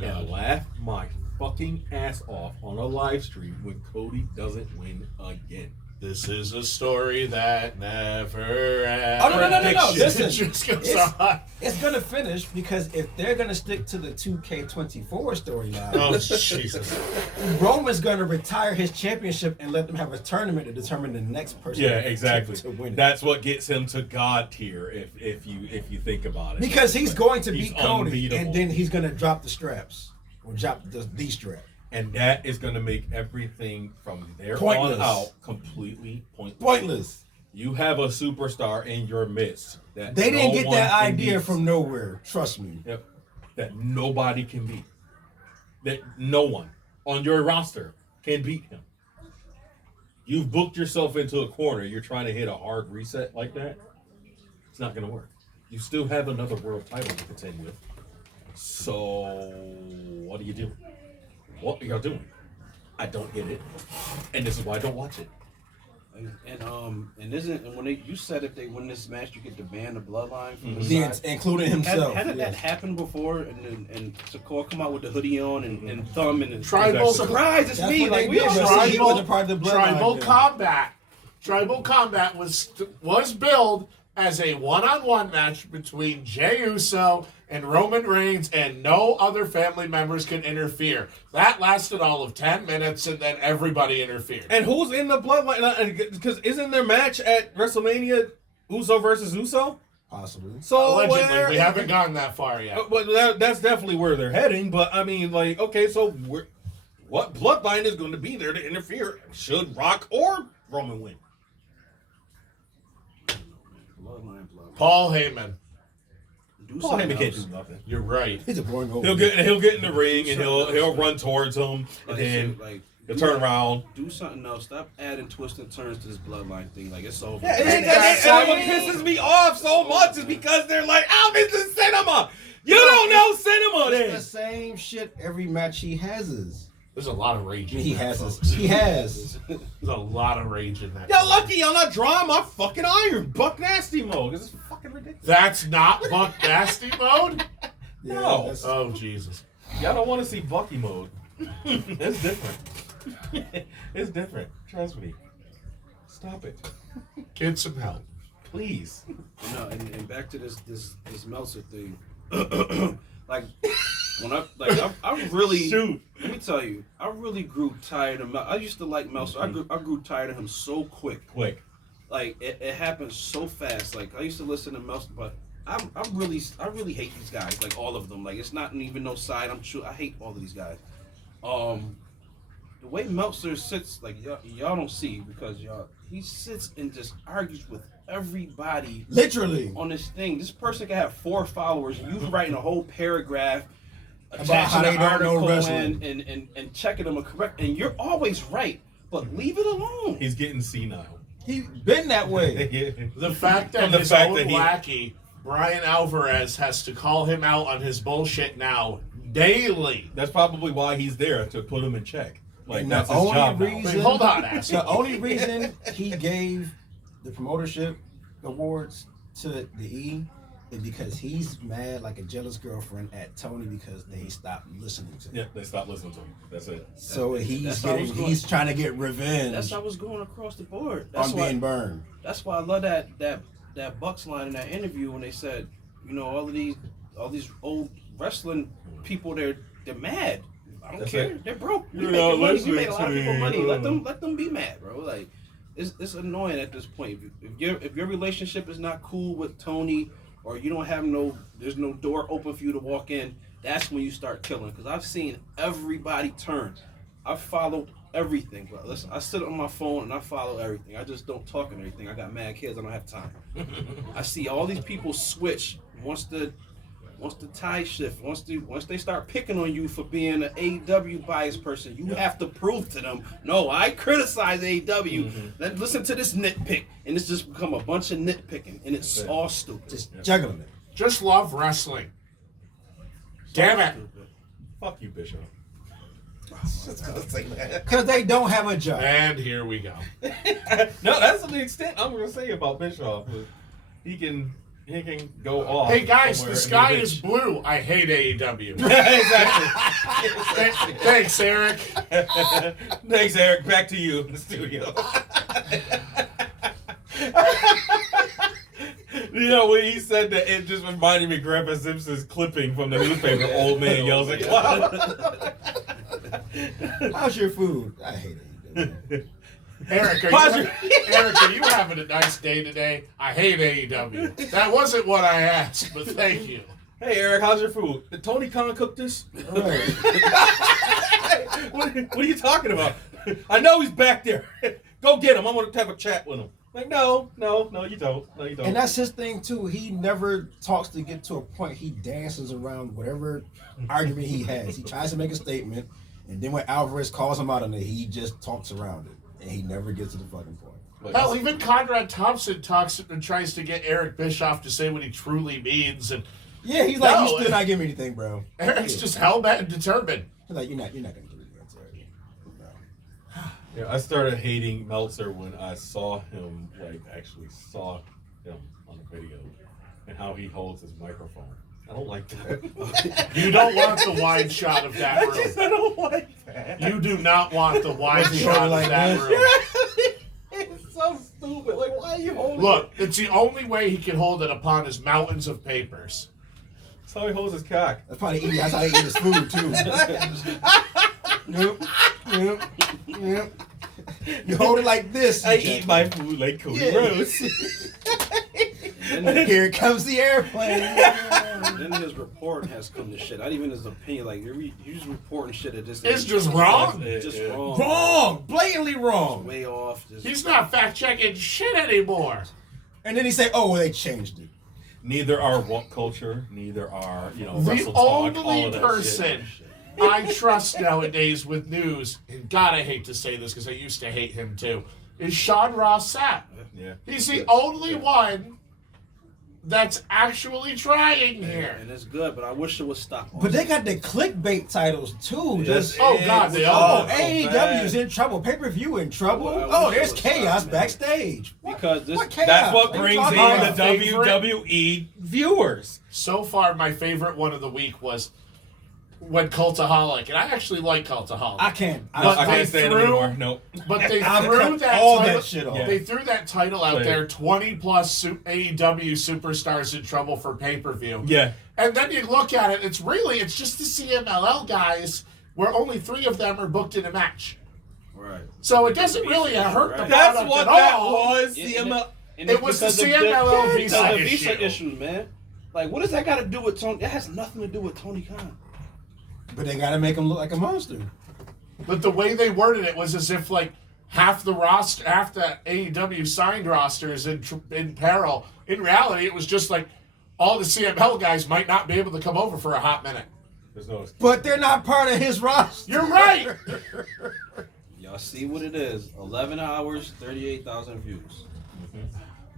and laugh my fucking ass off on a live stream when Cody doesn't win again. This is a story that never ends. Oh, no. Listen, It just goes it's- on. It's gonna finish because if they're gonna stick to the 2K24 storyline, Oh, Jesus. Roman's gonna retire his championship and let them have a tournament to determine the next person. Yeah, exactly. To win it. That's what gets him to God tier, if you think about it. Because he's going to He's beat Cody, unbeatable. and then he's gonna drop the straps or drop the strap. And that is going to make everything from there Pointless. on out completely pointless. Pointless. You have a superstar in your midst that They didn't no get one that can idea beat. from nowhere. Trust me. Yep. That nobody can beat. That no one on your roster can beat him. You've booked yourself into a corner. You're trying to hit a hard reset like that. It's not going to work. You still have another world title to contend with. So what do you do? What are y'all doing? I don't get it, and this is why I don't watch it. And when you said if they win this match, you get to ban the bloodline from the The- side. including himself. Hadn't that yes. happened before? And Sakura come out with the hoodie on and thumb and Tribal, surprise, it's That's me. what Like they we did, all but know. see, he was a part of the bloodline Tribal then. Combat. Tribal Combat was billed as a one-on-one match between Jey Uso and Roman Reigns, and no other family members could interfere. That lasted all of 10 minutes, and then everybody interfered. And who's in the bloodline? Because isn't their match at WrestleMania Uso versus Uso? Possibly. So Allegedly, we haven't gotten that far yet. But that's definitely where they're heading. But I mean, like, okay, so what bloodline is going to be there to interfere? Should Rock or Roman win? Bloodline. Paul Heyman. Do Paul something Heyman can't else. do nothing. You're right. He's a boring old. He'll get in the ring and he'll run towards him, and Like, then like The turnaround. Do something else. Stop adding twists and turns to this bloodline thing. Like, it's over. Yeah, and what pisses me off so much is because they're like, I'm into cinema. You don't know cinema then. It's the same shit every match he has. There's a lot of rage in He that, has folks. his. He has. There's a lot of rage in that. Y'all lucky y'all not drawing my fucking iron Buck Nasty mode. This is fucking ridiculous. That's not Buck Nasty mode? Yeah, No. that's- Oh, Jesus. Y'all don't want to see Bucky mode. It's different. It's different. Trust me. Stop it. Get some help. Please. No, and back to this Meltzer thing. Like, when I really Shoot. let me tell you, I really grew tired of I used to like Meltzer. I grew tired of him so quick. Like it happened so fast. Like I used to listen to Meltzer, but I really hate these guys. Like all of them. Like it's not even no side. I hate all of these guys. The way Meltzer sits, like y'all don't see because he sits and just argues with everybody. Literally. On this thing, this person can have 4 followers. You writing a whole paragraph About how they don't know wrestling. and checking them are correct, and you're always right, but leave it alone. He's getting senile. He been that way. The fact that his own lackey, Brian Alvarez, has to call him out on his bullshit now daily. That's probably why he's there, to put him in check. Like And that's the his only job now. reason- Wait, hold on, asshole. The only reason he gave the promotership awards to the E is because he's mad like a jealous girlfriend at Tony because they stopped listening to him. Yeah, they stopped listening to him. That's it. So That's how I was going. he's trying to get revenge That's how I was going across the board. on being burned. That's why I love that Bucks line in that interview when they said, you know, all these old wrestling people, they're mad. I don't That's care. it. They're broke. You're We not making money. We make a lot of listening people to money. me. Let them be mad, bro. Like it's annoying at this point. If your relationship is not cool with Tony, or you don't have there's no door open for you to walk in, that's when you start killing. Because I've seen everybody turn. I've followed everything, bro. Listen, I sit on my phone and I follow everything. I just don't talk on everything. I got mad kids. I don't have time. I see all these people switch once the tide shift. Once they start picking on you for being an AEW biased person, you have to prove to them, no, I criticize AEW. Then listen to this nitpick, and it's just become a bunch of nitpicking, and it's all stupid. Just juggling it. Just love wrestling. Damn it. Fuck you, Bishop. Because they don't have a job. And here we go. No, that's to the extent I'm gonna say about Bischoff. He can go off. Hey guys, somewhere the and sky be is blue. I hate AEW. exactly. Thanks, Eric. Thanks, Eric. Back to you in the studio. You know, when he said that, it just reminded me of Grandpa Simpson's clipping from the newspaper. Old man yells at cloud. How's your food? I hate it. Eric, are you having a nice day today? I hate AEW. That wasn't what I asked, but thank you. Hey, Eric, how's your food? Did Tony Khan cook this? Right. What are you talking about? I know he's back there. Go get him. I want to have a chat with him. Like, no, you don't. No, you don't. And that's his thing too. He never talks to get to a point. He dances around whatever argument he has. He tries to make a statement, and then when Alvarez calls him out on it, he just talks around it, and he never gets to the fucking point. Hell, even Conrad Thompson talks and tries to get Eric Bischoff to say what he truly means, and Yeah, he's like, No, you still not giving me anything, bro. Eric's just hell bent and determined. He's like, you're not gonna give me the answer. No. Yeah, I started hating Meltzer when I saw him, actually saw him on the video and how he holds his microphone. I don't like that. You don't want the wide shot of that room. I don't like that. You do not want the wide he shot like of that this? room. It's so stupid. Like, why are you holding Look, it's the only way he can hold it upon his mountains of papers. That's how he holds his cock. That's probably easy. That's how he eat his food too. Yep. You hold it like this. I eat my food like Cody Yeah. Rhodes. Here comes the airplane. Then his report has come to shit. Not even his opinion. Like you're just reporting shit at this. It's just wrong. Just wrong. Wrong. Blatantly wrong. Way off. Just, He's not fact checking shit anymore. And then he say, "Oh, well, they changed it." Neither are woke culture. Neither are The wrestle talk. All only of that person I trust nowadays with news, and God, I hate to say this because I used to hate him too, is Sean Ross Sapp. Yeah. He's the only one that's actually trying here. And it's good, but I wish it would stop. But they got the clickbait titles too. Yes, Oh, God, they all Oh, AEW's in trouble. Pay-per-view in trouble. Well, I Oh, wish there's it was chaos stop, man. backstage. Because this, What chaos? That's what Are you brings in talking the about? WWE viewers. So far, my favorite one of the week was when Cultaholic, and I actually like Cultaholic. I can't. But I they can't stand it threw- anymore. Nope. But they I've threw cut that all title, that shit off. They threw that title out Play. there. 20+ AEW superstars in trouble for pay-per-view. Yeah. And then you look at it. It's just the CMLL guys, where only 3 of them are booked in a match. right. So it doesn't really hurt the Right. That's product what at that all. was. Yeah, CML. And It it's was the because of CMLL because visa of the issue. visa issues, man. Like, what does that got to do with Tony? That has nothing to do with Tony Khan. But they got to make him look like a monster. But the way they worded it was as if like half the AEW signed rosters in peril. In reality, it was just like all the CML guys might not be able to come over for a hot minute. There's no excuse. But they're not part of his roster. You're right. Y'all see what it is. 11 hours, 38,000 views.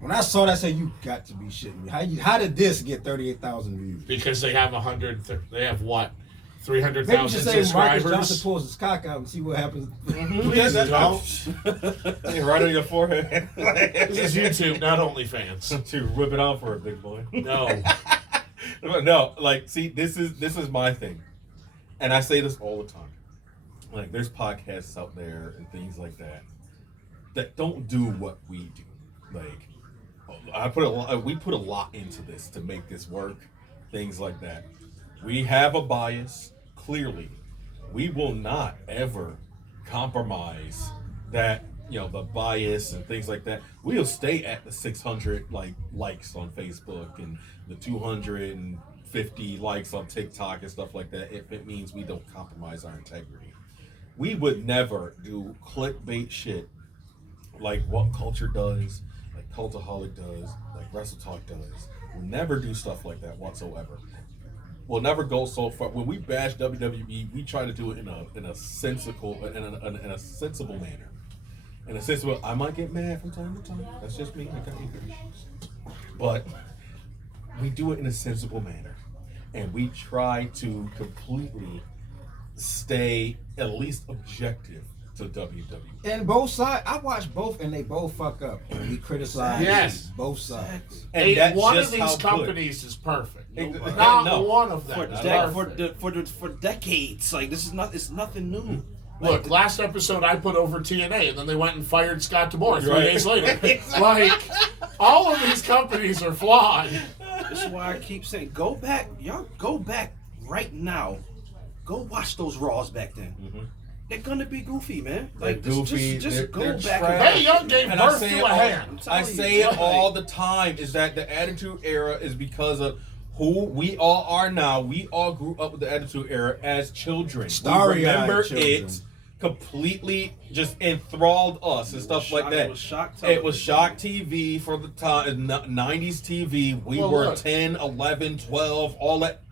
When I saw that, I said, "You got to be shitting me. How did this get 38,000 views?" Because they have they have what? Maybe 300,000 just say Marcus Johnson subscribers. pulls his cock out and see what happens. Please don't. Right on your forehead. This is YouTube, not OnlyFans. To rip it out for a big boy. No. No, like, see, this is my thing, and I say this all the time. Like, there's podcasts out there and things like that don't do what we do. Like, we put a lot into this to make this work. Things like that. We have a bias. Clearly, we will not ever compromise that. You know, the bias and things like that. We'll stay at the 600 likes on Facebook and the 250 likes on TikTok and stuff like that if it means we don't compromise our integrity. We would never do clickbait shit like What Culture does, like Cultaholic does, like Wrestle Talk does. We'll never do stuff like that whatsoever. We'll never go so far. When we bash WWE, we try to do it in a sensible manner. In a sense, I might get mad from time to time. That's just me. I got anger issues. But we do it in a sensible manner. And we try to completely stay at least objective to WWE. And both sides, I watch both, and they both fuck up. And we criticize Yes. both sides. And that's One of just these how good. companies is perfect. Exactly. Not No. one of them. For decades. Like, this is not. It's nothing new. Look, last episode I put over TNA, and then they went and fired Scott DeBoer 3 Right. days later. Like, all of these companies are flawed. This is why I keep saying, go back. Y'all go back right now. Go watch those Raws back then. Mm-hmm. They're gonna be goofy, man. Like, They're goofy. Just They're go back. trash. Hey, Young gave And I birth say to it a all- hand. I say it all the time is that the Attitude Era is because of who we all are now. We all grew up with the Attitude Era as children. Starry-eyed We remember children. it completely just enthralled us and stuff like that. It was shock It was television. shock TV for the time, 90s TV. We Well, were look. 10, 11, 12, all that.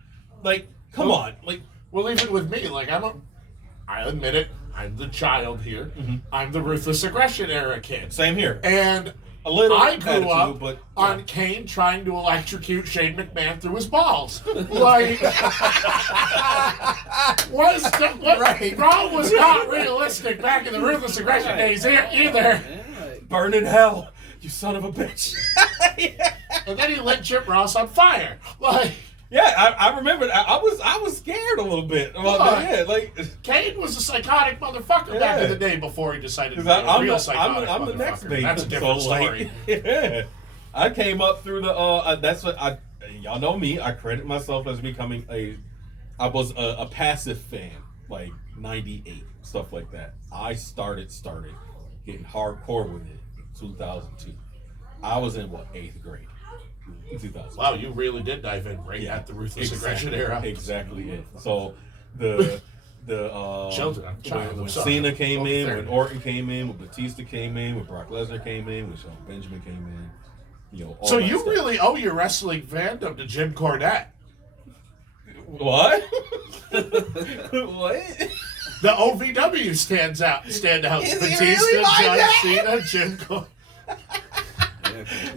Like, come Well- on. Like, Well, even with me, like, I admit it, I'm the child here. Mm-hmm. I'm the ruthless aggression era kid. same here. And A little I grew attitude, up but on Kane trying to electrocute Shane McMahon through his balls. Like, Raw was not realistic back in the ruthless aggression days either. Man, like, burn in hell, you son of a bitch. And then he lit Chip Ross on fire. Like, Yeah, I remember. I was scared a little bit about Why? that. Yeah, like Kane was a psychotic motherfucker back in the day before he decided to be because a I'm real the, psychotic I'm the motherfucker. next baby. That's a different so, like, story. Yeah, I came up through the. That's what I. Y'all know me. I credit myself as becoming I was a passive fan, like '98 stuff like that. I started getting hardcore with it in 2002. I was in eighth grade. In 2000. Wow, you really did dive in right at the ruthless aggression era. Exactly it. So the Children, I'm child, when sorry. Cena came Both in, there. when Orton came in, when Batista came in, when Brock Lesnar came in, when Shelton Benjamin came in, all So that you stuff. really owe your wrestling fandom to Jim Cornette. What? What? The OVW stand out. Is he Batista, really like John that? Cena, Jim Cole.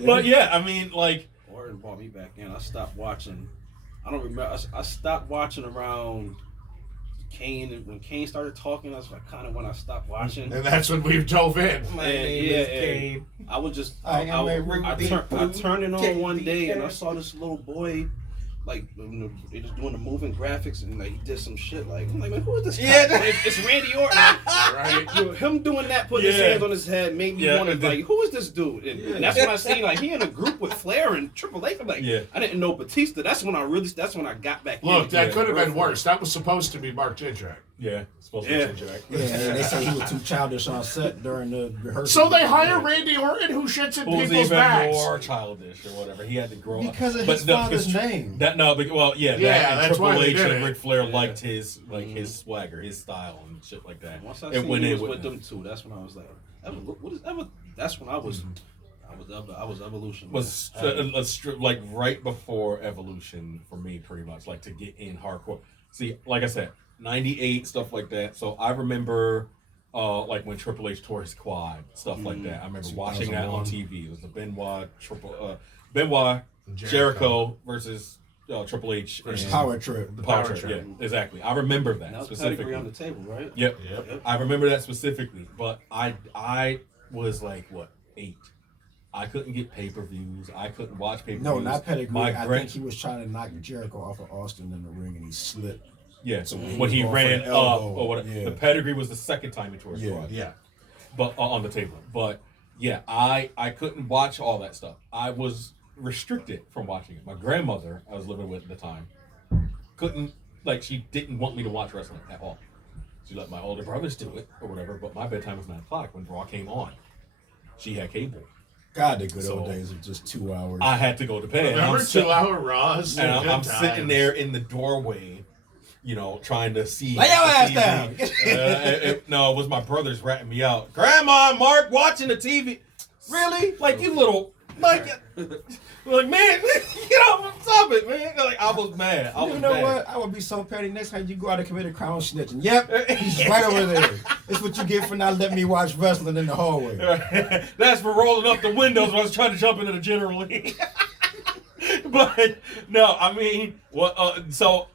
But yeah, I mean, like, Orton brought me back in. I stopped watching. I don't remember. I stopped watching around Kane. When Kane started talking, that's like kind of when I stopped watching. And that's when we dove in. my name is Kane. I would just. I am a I Ruby turned it on one day and I Kane. saw this little boy. Like they just doing the moving graphics and like he did some shit like I'm like man who is this guy? Yeah. It's Randy Orton right? Him doing that putting his Yeah. hands on his head made me Yeah, wonder and like who is this dude and that's when I seen like he in a group with Flair and Triple H. I'm like Yeah. I didn't know Batista. That's when I got back. Look, in. that could have been Yeah. worse. That was supposed to be Mark Jindrak. Yeah, supposed Yeah. to be Jack. Yeah, and they said he was too childish on set during the rehearsal. So they hire Randy Orton who shits in Who's people's even bags. more childish or whatever. He had to grow up. Because of But his no, father's because name. That no, well, yeah, Yeah, that and that's why Triple they H did and it. Ric Flair liked his his swagger, his style, and shit like that. Once I It seen went he in was with with them two, that's when I was like, what is ever? That's when I was Evolution. was like right before Evolution for me, pretty much, like to get in hardcore. See, like I said, '98 stuff like that. So I remember, like when Triple H tore his quad, stuff like that. I remember watching that on 2001. TV. It was the Benoit Jericho versus Triple H Versus and Power Trip. the Power Power Trip. Trip. Yeah, exactly. I remember that, That was specifically. pedigree on the table, right? Yep. Yep. I remember that specifically, but I was like what 8. I couldn't get pay-per-views. I couldn't watch pay-per-views. No, not pedigree. My I grand- think he was trying to knock Jericho off of Austin in the ring, and he slipped. Yeah, So when was he going for ran the up elbow, or whatever. yeah. The pedigree was the second time he tore his Yeah. quad. Yeah. But on the table. But yeah, I couldn't watch all that stuff. I was restricted from watching it. My grandmother I was living with at the time couldn't, like, she didn't want me to watch wrestling at all. She let my older brothers do it or whatever, but my bedtime was 9 o'clock when Raw came on. She had cable. God, the good So, old days of just 2 hours. I had to go to bed. And Remember I'm sit- 2-hour Raws? and Good I'm sitting times. there in the doorway, you know, trying to see. Lay your the ass TV. down. No, it was my brothers ratting me out. Grandma, Mark, watching the TV. Really? Like, you little, like man, get off, stop it, man. Like, I was mad. I was You know mad. what? I would be so petty. Next time you go out and commit a crime snitching. Yep, he's right over there. It's what you get for not letting me watch wrestling in the hallway. That's for rolling up the windows when I was trying to jump into the general league. But no, I mean, so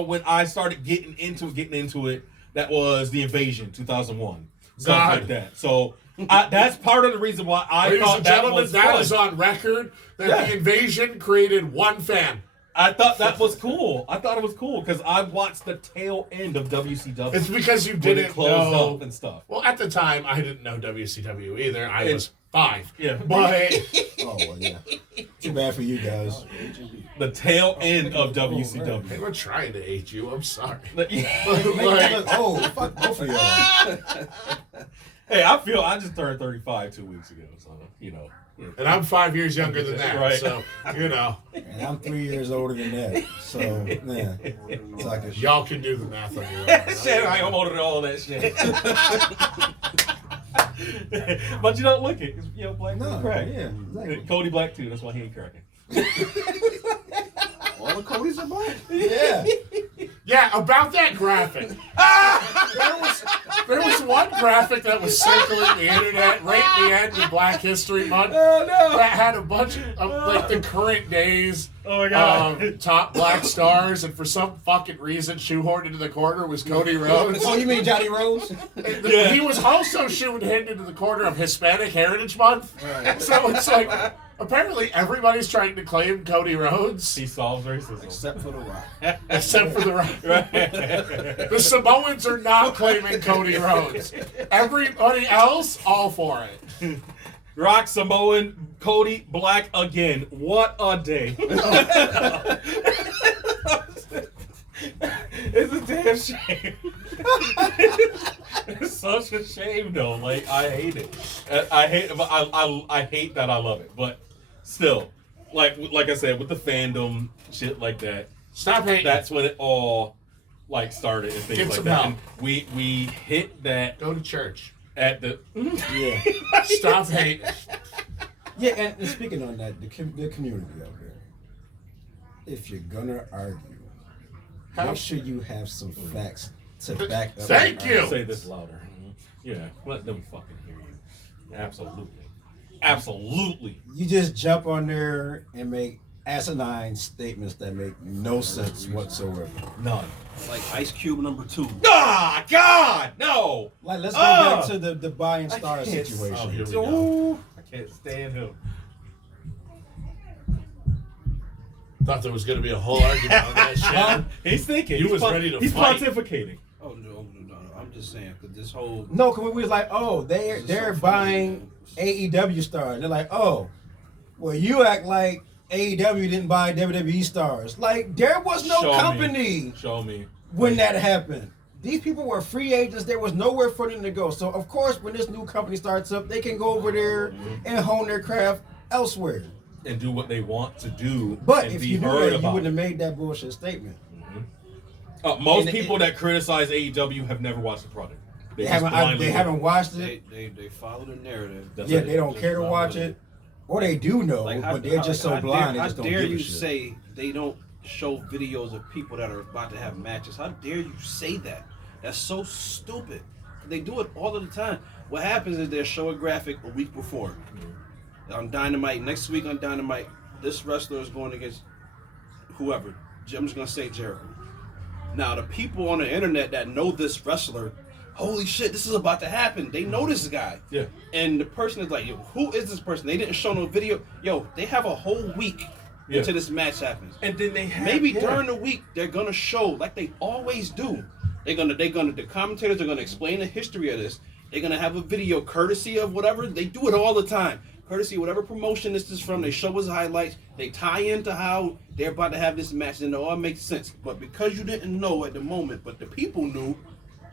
when I started getting into it, that was the Invasion 2001, stuff God. like that. So that's part of the reason why I Ladies thought and that gentlemen, was that fun. is on record that Yeah. the Invasion created one fan. I thought that was cool. I thought it was cool because I watched the tail end of WCW. It's because you when didn't it closed know. up and stuff. Well, at the time, I didn't know WCW either. I It- was 5. Yeah. But Oh, well, yeah. Too bad for you guys. The tail end of they WCW. were trying to age you. I'm sorry. Make me look old. Fuck both of y'all. Hey, I just turned 35 2 weeks ago, so you know. Yeah. And I'm 5 years younger than that. Right. So, you know, And I'm 3 years older than that. So, yeah. It's like a y'all can do the math on your own. Shit, I am older than all that shit. But you don't look it. 'Cause, you know, black No, people crack. yeah, exactly. Cody Black too. That's why he ain't cracking. All the Codys are black. Yeah. Yeah, about that graphic. there was one graphic that was circling the internet right at the end of Black History Month Oh no! that had a bunch of like the current days Oh my god! top black stars, and for some fucking reason, shoehorned into the corner was Cody Rhodes. Oh, you mean Johnny Rose? Yeah. He was also shoehorned into the corner of Hispanic Heritage Month. So it's like, apparently everybody's trying to claim Cody Rhodes, He solves racism. Except for the Rock. except for the Right. The Samoans are not claiming Cody Rhodes. Everybody else, all for it. Rock, Samoan, Cody Black again. What a day! It's a damn shame. It's such a shame, though. Like, I hate it. I hate that I love it, but still, like I said, with the fandom shit like that, Stop hating. that's when it all like started and things Get like some that. help. And we hit that Go to church. at the Yeah. Stop hating. Yeah, and speaking on that, the community out there, if you're gonna argue, make sure you have some facts to back up. Thank you. Say this louder. Yeah, let them fucking hear you. Absolutely. You just jump on there and make asinine statements that make no sense whatsoever. None. Like Ice Cube #2. Ah, God, no. Like, let's go back to the buying star Oh, situation. here we go. I can't stand him. Thought there was going to be a whole argument on that shit. He's thinking. You was ready to He's fight. pontificating. Oh no, I'm just saying because this whole No, because we was like, oh, they're buying AEW stars. They're like, oh, well, you act like AEW didn't buy WWE stars. Like, there was no company Show me. when that happened. These people were free agents. There was nowhere for them to go. So, of course, when this new company starts up, they can go over there and hone their craft elsewhere. And do what they want to do. But and if be you knew heard that, you about wouldn't have it. made that bullshit statement. Most people that criticize AEW have never watched the product. They haven't watched it. they follow the narrative. Yeah, they don't care to watch it. Or they do know, but they're just so blind they just don't give a shit. How dare you say they don't show videos of people that are about to have matches? How dare you say that? That's so stupid. They do it all of the time. What happens is they'll show a graphic a week before. On Dynamite, next week on Dynamite, this wrestler is going against whoever. I'm just going to say Jericho. Now, the people on the internet that know this wrestler, holy shit, this is about to happen. They know this guy. Yeah. And the person is like, yo, who is this person? They didn't show no video. Yo, they have a whole week until this match happens. And then they have maybe during the week they're gonna show like they always do. The commentators are gonna explain the history of this. They're gonna have a video courtesy of whatever. They do it all the time. Courtesy of whatever promotion this is from. They show us highlights. They tie into how they're about to have this match, and it all makes sense. But because you didn't know at the moment, but the people knew,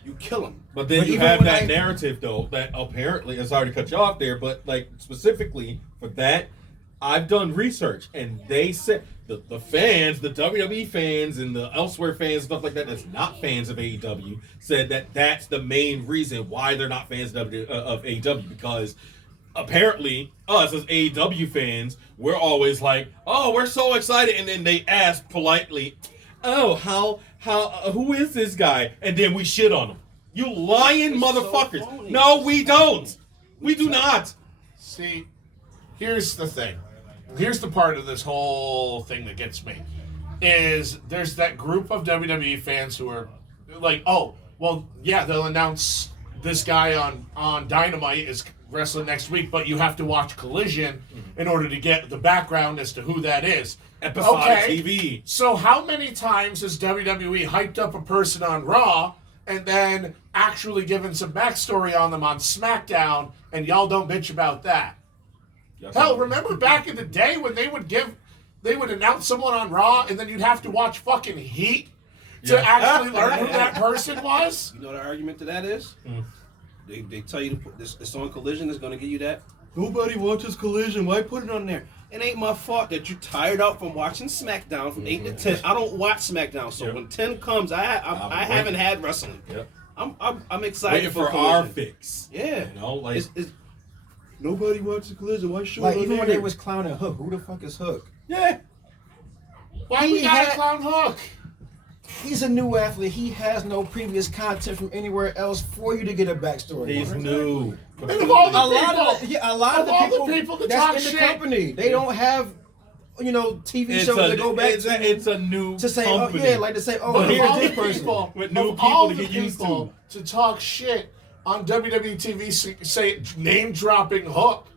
you kill them. But then you have that narrative, though, that apparently, I'm sorry to cut you off there, but like specifically for that, I've done research, and they said the fans, the WWE fans and the elsewhere fans, stuff like that, that's not fans of AEW, said that that's the main reason why they're not fans of AEW, because apparently us as AEW fans, we're always like, oh, we're so excited, and then they ask politely, oh, who is this guy? And then we shit on him. You lying motherfuckers. So no, we don't. We do not. See, here's the thing. Here's the part of this whole thing that gets me. Is there's that group of WWE fans who are like, oh, well, yeah, they'll announce this guy on Dynamite is wrestling next week, but you have to watch Collision in order to get the background as to who that is. Episodic TV. So how many times has WWE hyped up a person on Raw and then actually given some backstory on them on SmackDown, and y'all don't bitch about that? Hell, remember back in the day when they would announce someone on Raw and then you'd have to watch fucking Heat to actually learn who that person was? You know what the argument to that is? They tell you to put this. It's on Collision. It's going to give you that. Nobody watches Collision. Why put it on there? It ain't my fault that you're tired out from watching SmackDown from 8 to 10. I don't watch SmackDown, so when 10 comes, I haven't had wrestling. Yep. I'm excited Waiting for Collision. our fix. Yeah. You know, like It's nobody watches Collision. Why should like even when they was clowning Hook, who the fuck is Hook? yeah. Why we gotta clown Hook? He's a new athlete. He has no previous content from anywhere else for you to get a backstory. He's new. And of all the a lot of the people that that's talk in the shit, company, they don't have, TV shows to go back to. It's a new to say, company. oh yeah, like to say, oh, but of here's all this the person. people, With new of all people to the get used people to talk shit on WWE TV, say name dropping Hook,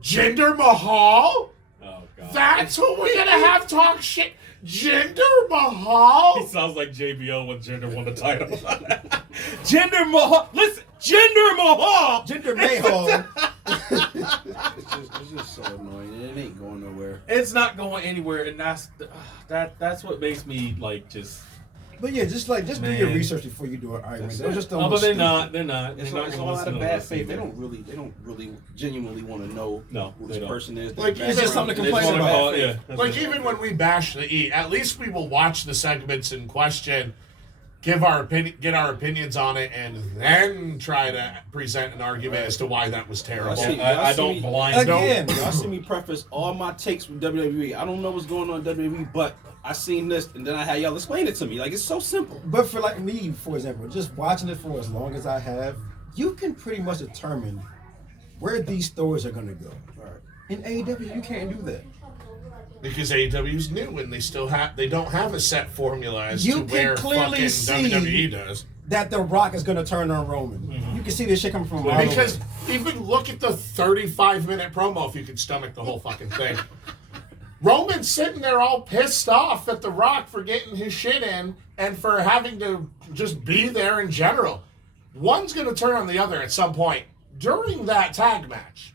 Jinder Mahal. Oh god. That's who we're gonna have talk shit. Jinder Mahal. He sounds like JBL when Jinder won the title. Jinder Mahal. Listen, Jinder Mahal. Jinder Mahal. It's just so annoying. It ain't going nowhere. It's not going anywhere, and that's what makes me like just. But yeah, just do your research before you do an argument. Don't just but they're not. They're not. It's They're not all out of listening bad to faith. us They don't really genuinely want to know who this they don't. person is. Like, It's just something to complain about. Like even when we bash the E, at least we will watch the segments in question, get our opinions on it, and then try to present an argument as to why that was terrible. I don't blind. Again, Y'all see me preface all my takes from WWE. I don't know what's going on in WWE, but I seen this, and then I had y'all explain it to me. Like, it's so simple. But for like me, for example, just watching it for as long as I have, you can pretty much determine where these stories are going to go. Right. In AEW, you can't do that. Because AEW's new and they don't have a set formula as You to can where clearly fucking see WWE does. That The Rock is going to turn on Roman. Mm-hmm. You can see this shit coming from a mile away. Because even look at the 35-minute promo if you could stomach the whole fucking thing. Roman's sitting there all pissed off at The Rock for getting his shit in and for having to just be there in general. One's going to turn on the other at some point during that tag match.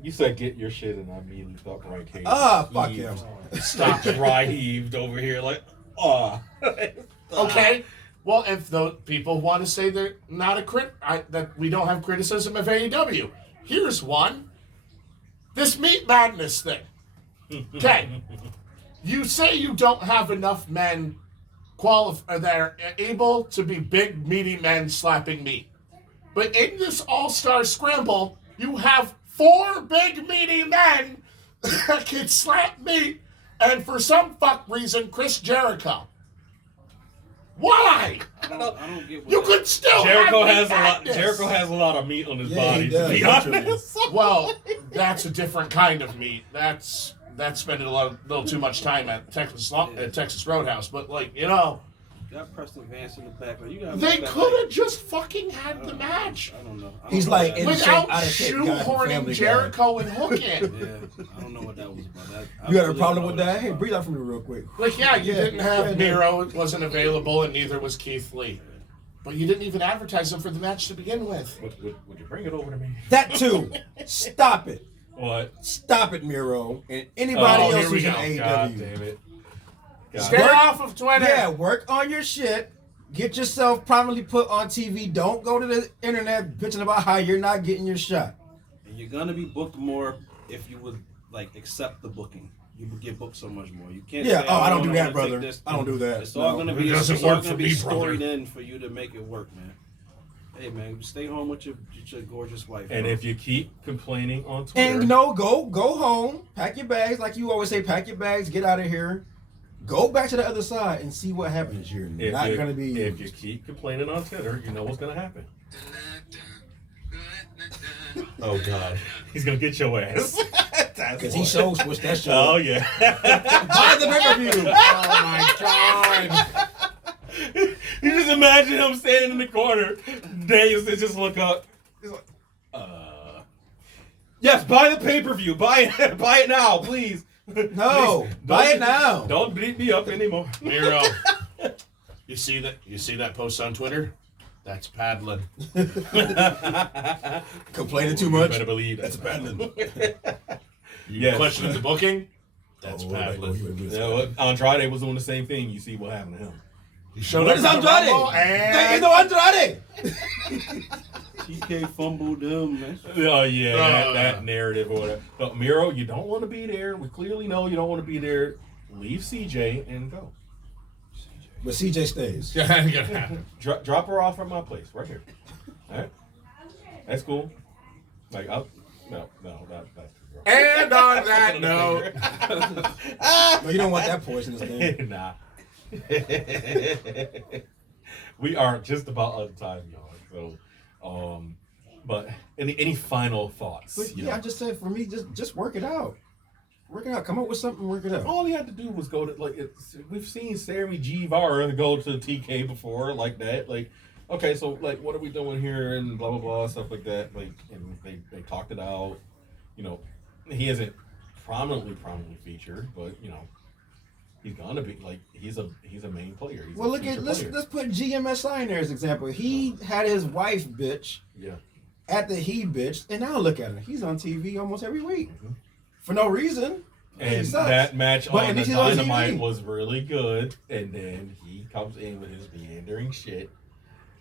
You said get your shit, and I immediately thought Brian Cage. Fuck him. Stop dry heaved over here, like, Okay. Well, if those people want to say they're not that we don't have criticism of AEW, here's one. This Meat Madness thing. Okay. You say you don't have enough men that are able to be big, meaty men slapping meat. But in this all-star scramble, you have 4 big, meaty men that can slap meat, and for some fuck reason, Chris Jericho. Why? I don't get what You that- could still Jericho have has a lot. madness. Jericho has a lot of meat on his Yeah, body. he To does, be literally. honest. Well, that's a different kind of meat. That's spending a little too much time at Texas Roadhouse. But Got Preston Vance in the back. Like, you gotta they make that could like- have just fucking had the match I don't know. I don't He's know like what in that- shape, without out of shape guy from shoehorning Family Guy. Jericho and Hook in. Yeah, I don't know what that was about. You got a problem with that? Hey, breathe out for me real quick. You didn't have yeah, Miro, it wasn't available, and neither was Keith Lee. But you didn't even advertise him for the match to begin with. Would you bring it over to me? That too. Stop it. What? Stop it, Miro. And anybody Oh, else here we who's in go. AEW. God damn it. Stay Work- off of Twitter. Yeah, work on your shit. Get yourself prominently put on TV. Don't go to the internet bitching about how you're not getting your shot. And you're gonna be booked more if you would like accept the booking. You would get booked so much more. You can't. Yeah, say, I don't do wanna that, take brother. this. I don't do that. It's all No. gonna be. It doesn't it's all work gonna for be me, brother. storied in for you to make it work, man. Hey, man, stay home with your gorgeous wife. And bro. if you keep complaining on Twitter, And go home, pack your bags, like you always say, pack your bags, get out of here. Go back to the other side and see what happens here. if you keep complaining on Twitter, you know what's gonna happen. Oh God, he's gonna get your ass. Because he shows switch that shit. Oh yeah. Buy the pay-per-view. Oh my God. You just imagine him standing in the corner. Daniels just look up. He's like, yes, buy the pay-per-view. Buy it now, please. No, Please, buy don't- it now. Don't beat me up anymore. Miro, you see that post on Twitter? That's paddling. Complaining too You much. better believe That's paddling. You Yes. questioning the booking? That's Oh, paddling. Yeah, well, Andrade was doing the same thing. You see what happened to him. You showed What up is at the Andrade? Rumble There is and no Andrade. TK fumbled them, man. Oh yeah, Uh. that narrative or whatever. But Miro, you don't want to be there. We clearly know you don't want to be there. Leave CJ and go. But CJ stays. yeah, ain't gonna happen. Drop her off at my place right here. All right, that's cool. Like, no, that's too rough. And on that note, No, you don't want that poisonous thing. Nah. We are just about out of time, y'all. So, but any final thoughts? But you yeah, know? I just said for me, just work it out. Work it out. Come up with something. Work it out. All he had to do was go to we've seen Sammy Guevara go to TK before like that. Like, okay, so like what are we doing here and blah blah blah stuff like that. Like, and they talked it out. You know, he isn't prominently featured, but you know, he's gonna be like he's a main player. He's Well, a look at feature let's player. put GMSI in there as an example. He had his wife bitch Yeah. after he bitched, and now look at him. He's on TV almost every week Mhm. for no reason. He And sucks. that match But on at the least he's on Dynamite TV. was really good, and then he comes in with his meandering shit.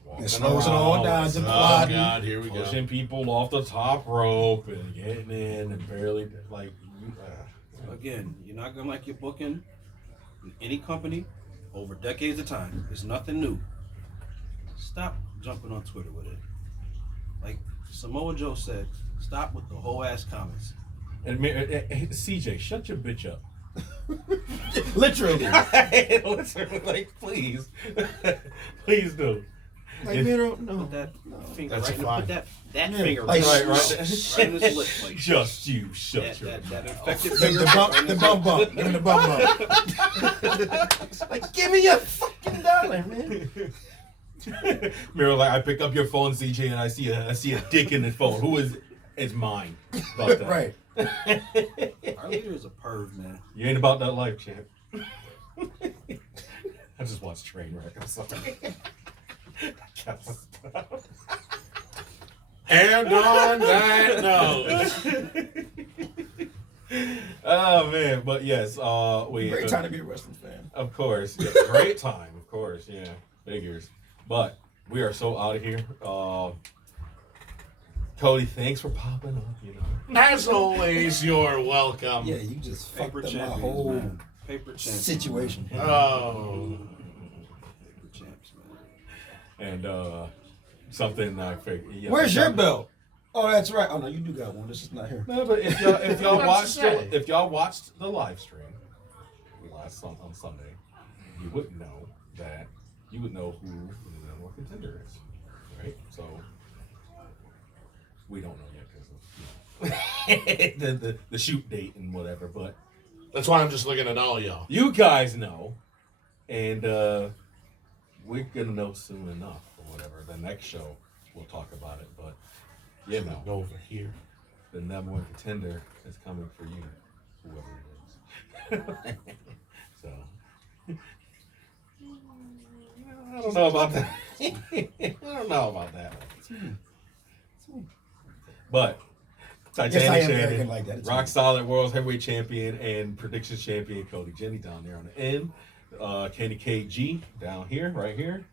walking And slows it all around, down and to oh plotting. God, here we go. pushing people off the top rope and getting in and barely like. Again, you're not gonna like your booking in any company over decades of time. It's nothing new. Stop jumping on Twitter with it. Like Samoa Joe said, stop with the whole ass comments. And CJ, shut your bitch up. Literally. Literally, like, please. Please do. Like, Miro, no. Put that finger That's right in, fine. put that Yeah, finger like, right, right in his lip. Like, Just you, shut your that infected The finger. bump, right in the his bump lip. bump. Give me the bump bump. Like, give me your fucking dollar, man. Miro, like, I pick up your phone, CJ, and I see a dick in the phone. Who is? It's mine. About that. Right. Our leader is a perv, man. You ain't about that life, champ. I just watched Trainwreck. I'm sorry. And on that note, Oh man, but yes, we Great time to be a wrestling fan. of course, yeah, great time, of course, yeah, figures. But we are so out of here. Cody, thanks for popping up. You know, as always, you're welcome. Yeah, you just fucked Paper up my champions, whole man. Paper champions. situation. Oh. Paper champs, man. and something I figured. Yeah, Where's your belt? Oh, that's right. Oh no, you do got one. This is not here. No, but if y'all What's watched that? if y'all watched the live stream on Sunday, you would know that who the number one contender is, right? So we don't know yet because of the shoot date and whatever, but That's why I'm just looking at all y'all. you guys know, and we're gonna know soon enough or whatever. The next show we'll talk about it, but you know. Over here. The number one contender is coming for you, whoever it is. So, I don't know about that. I don't know about that one. But Yes, I Titanic am Shannon, arrogant like that. It's Rock me. Solid World Heavyweight Champion and Predictions Champion Cody Jenny down there on the end. Kenny KG down here, right here.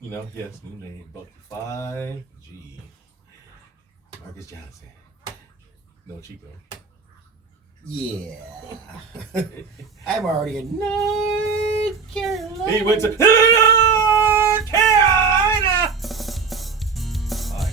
You know, yes, new name, Bucky 5G. Marcus Johnson. No Chico. Yeah. I'm already in North Carolina. He went to North Carolina. Bye.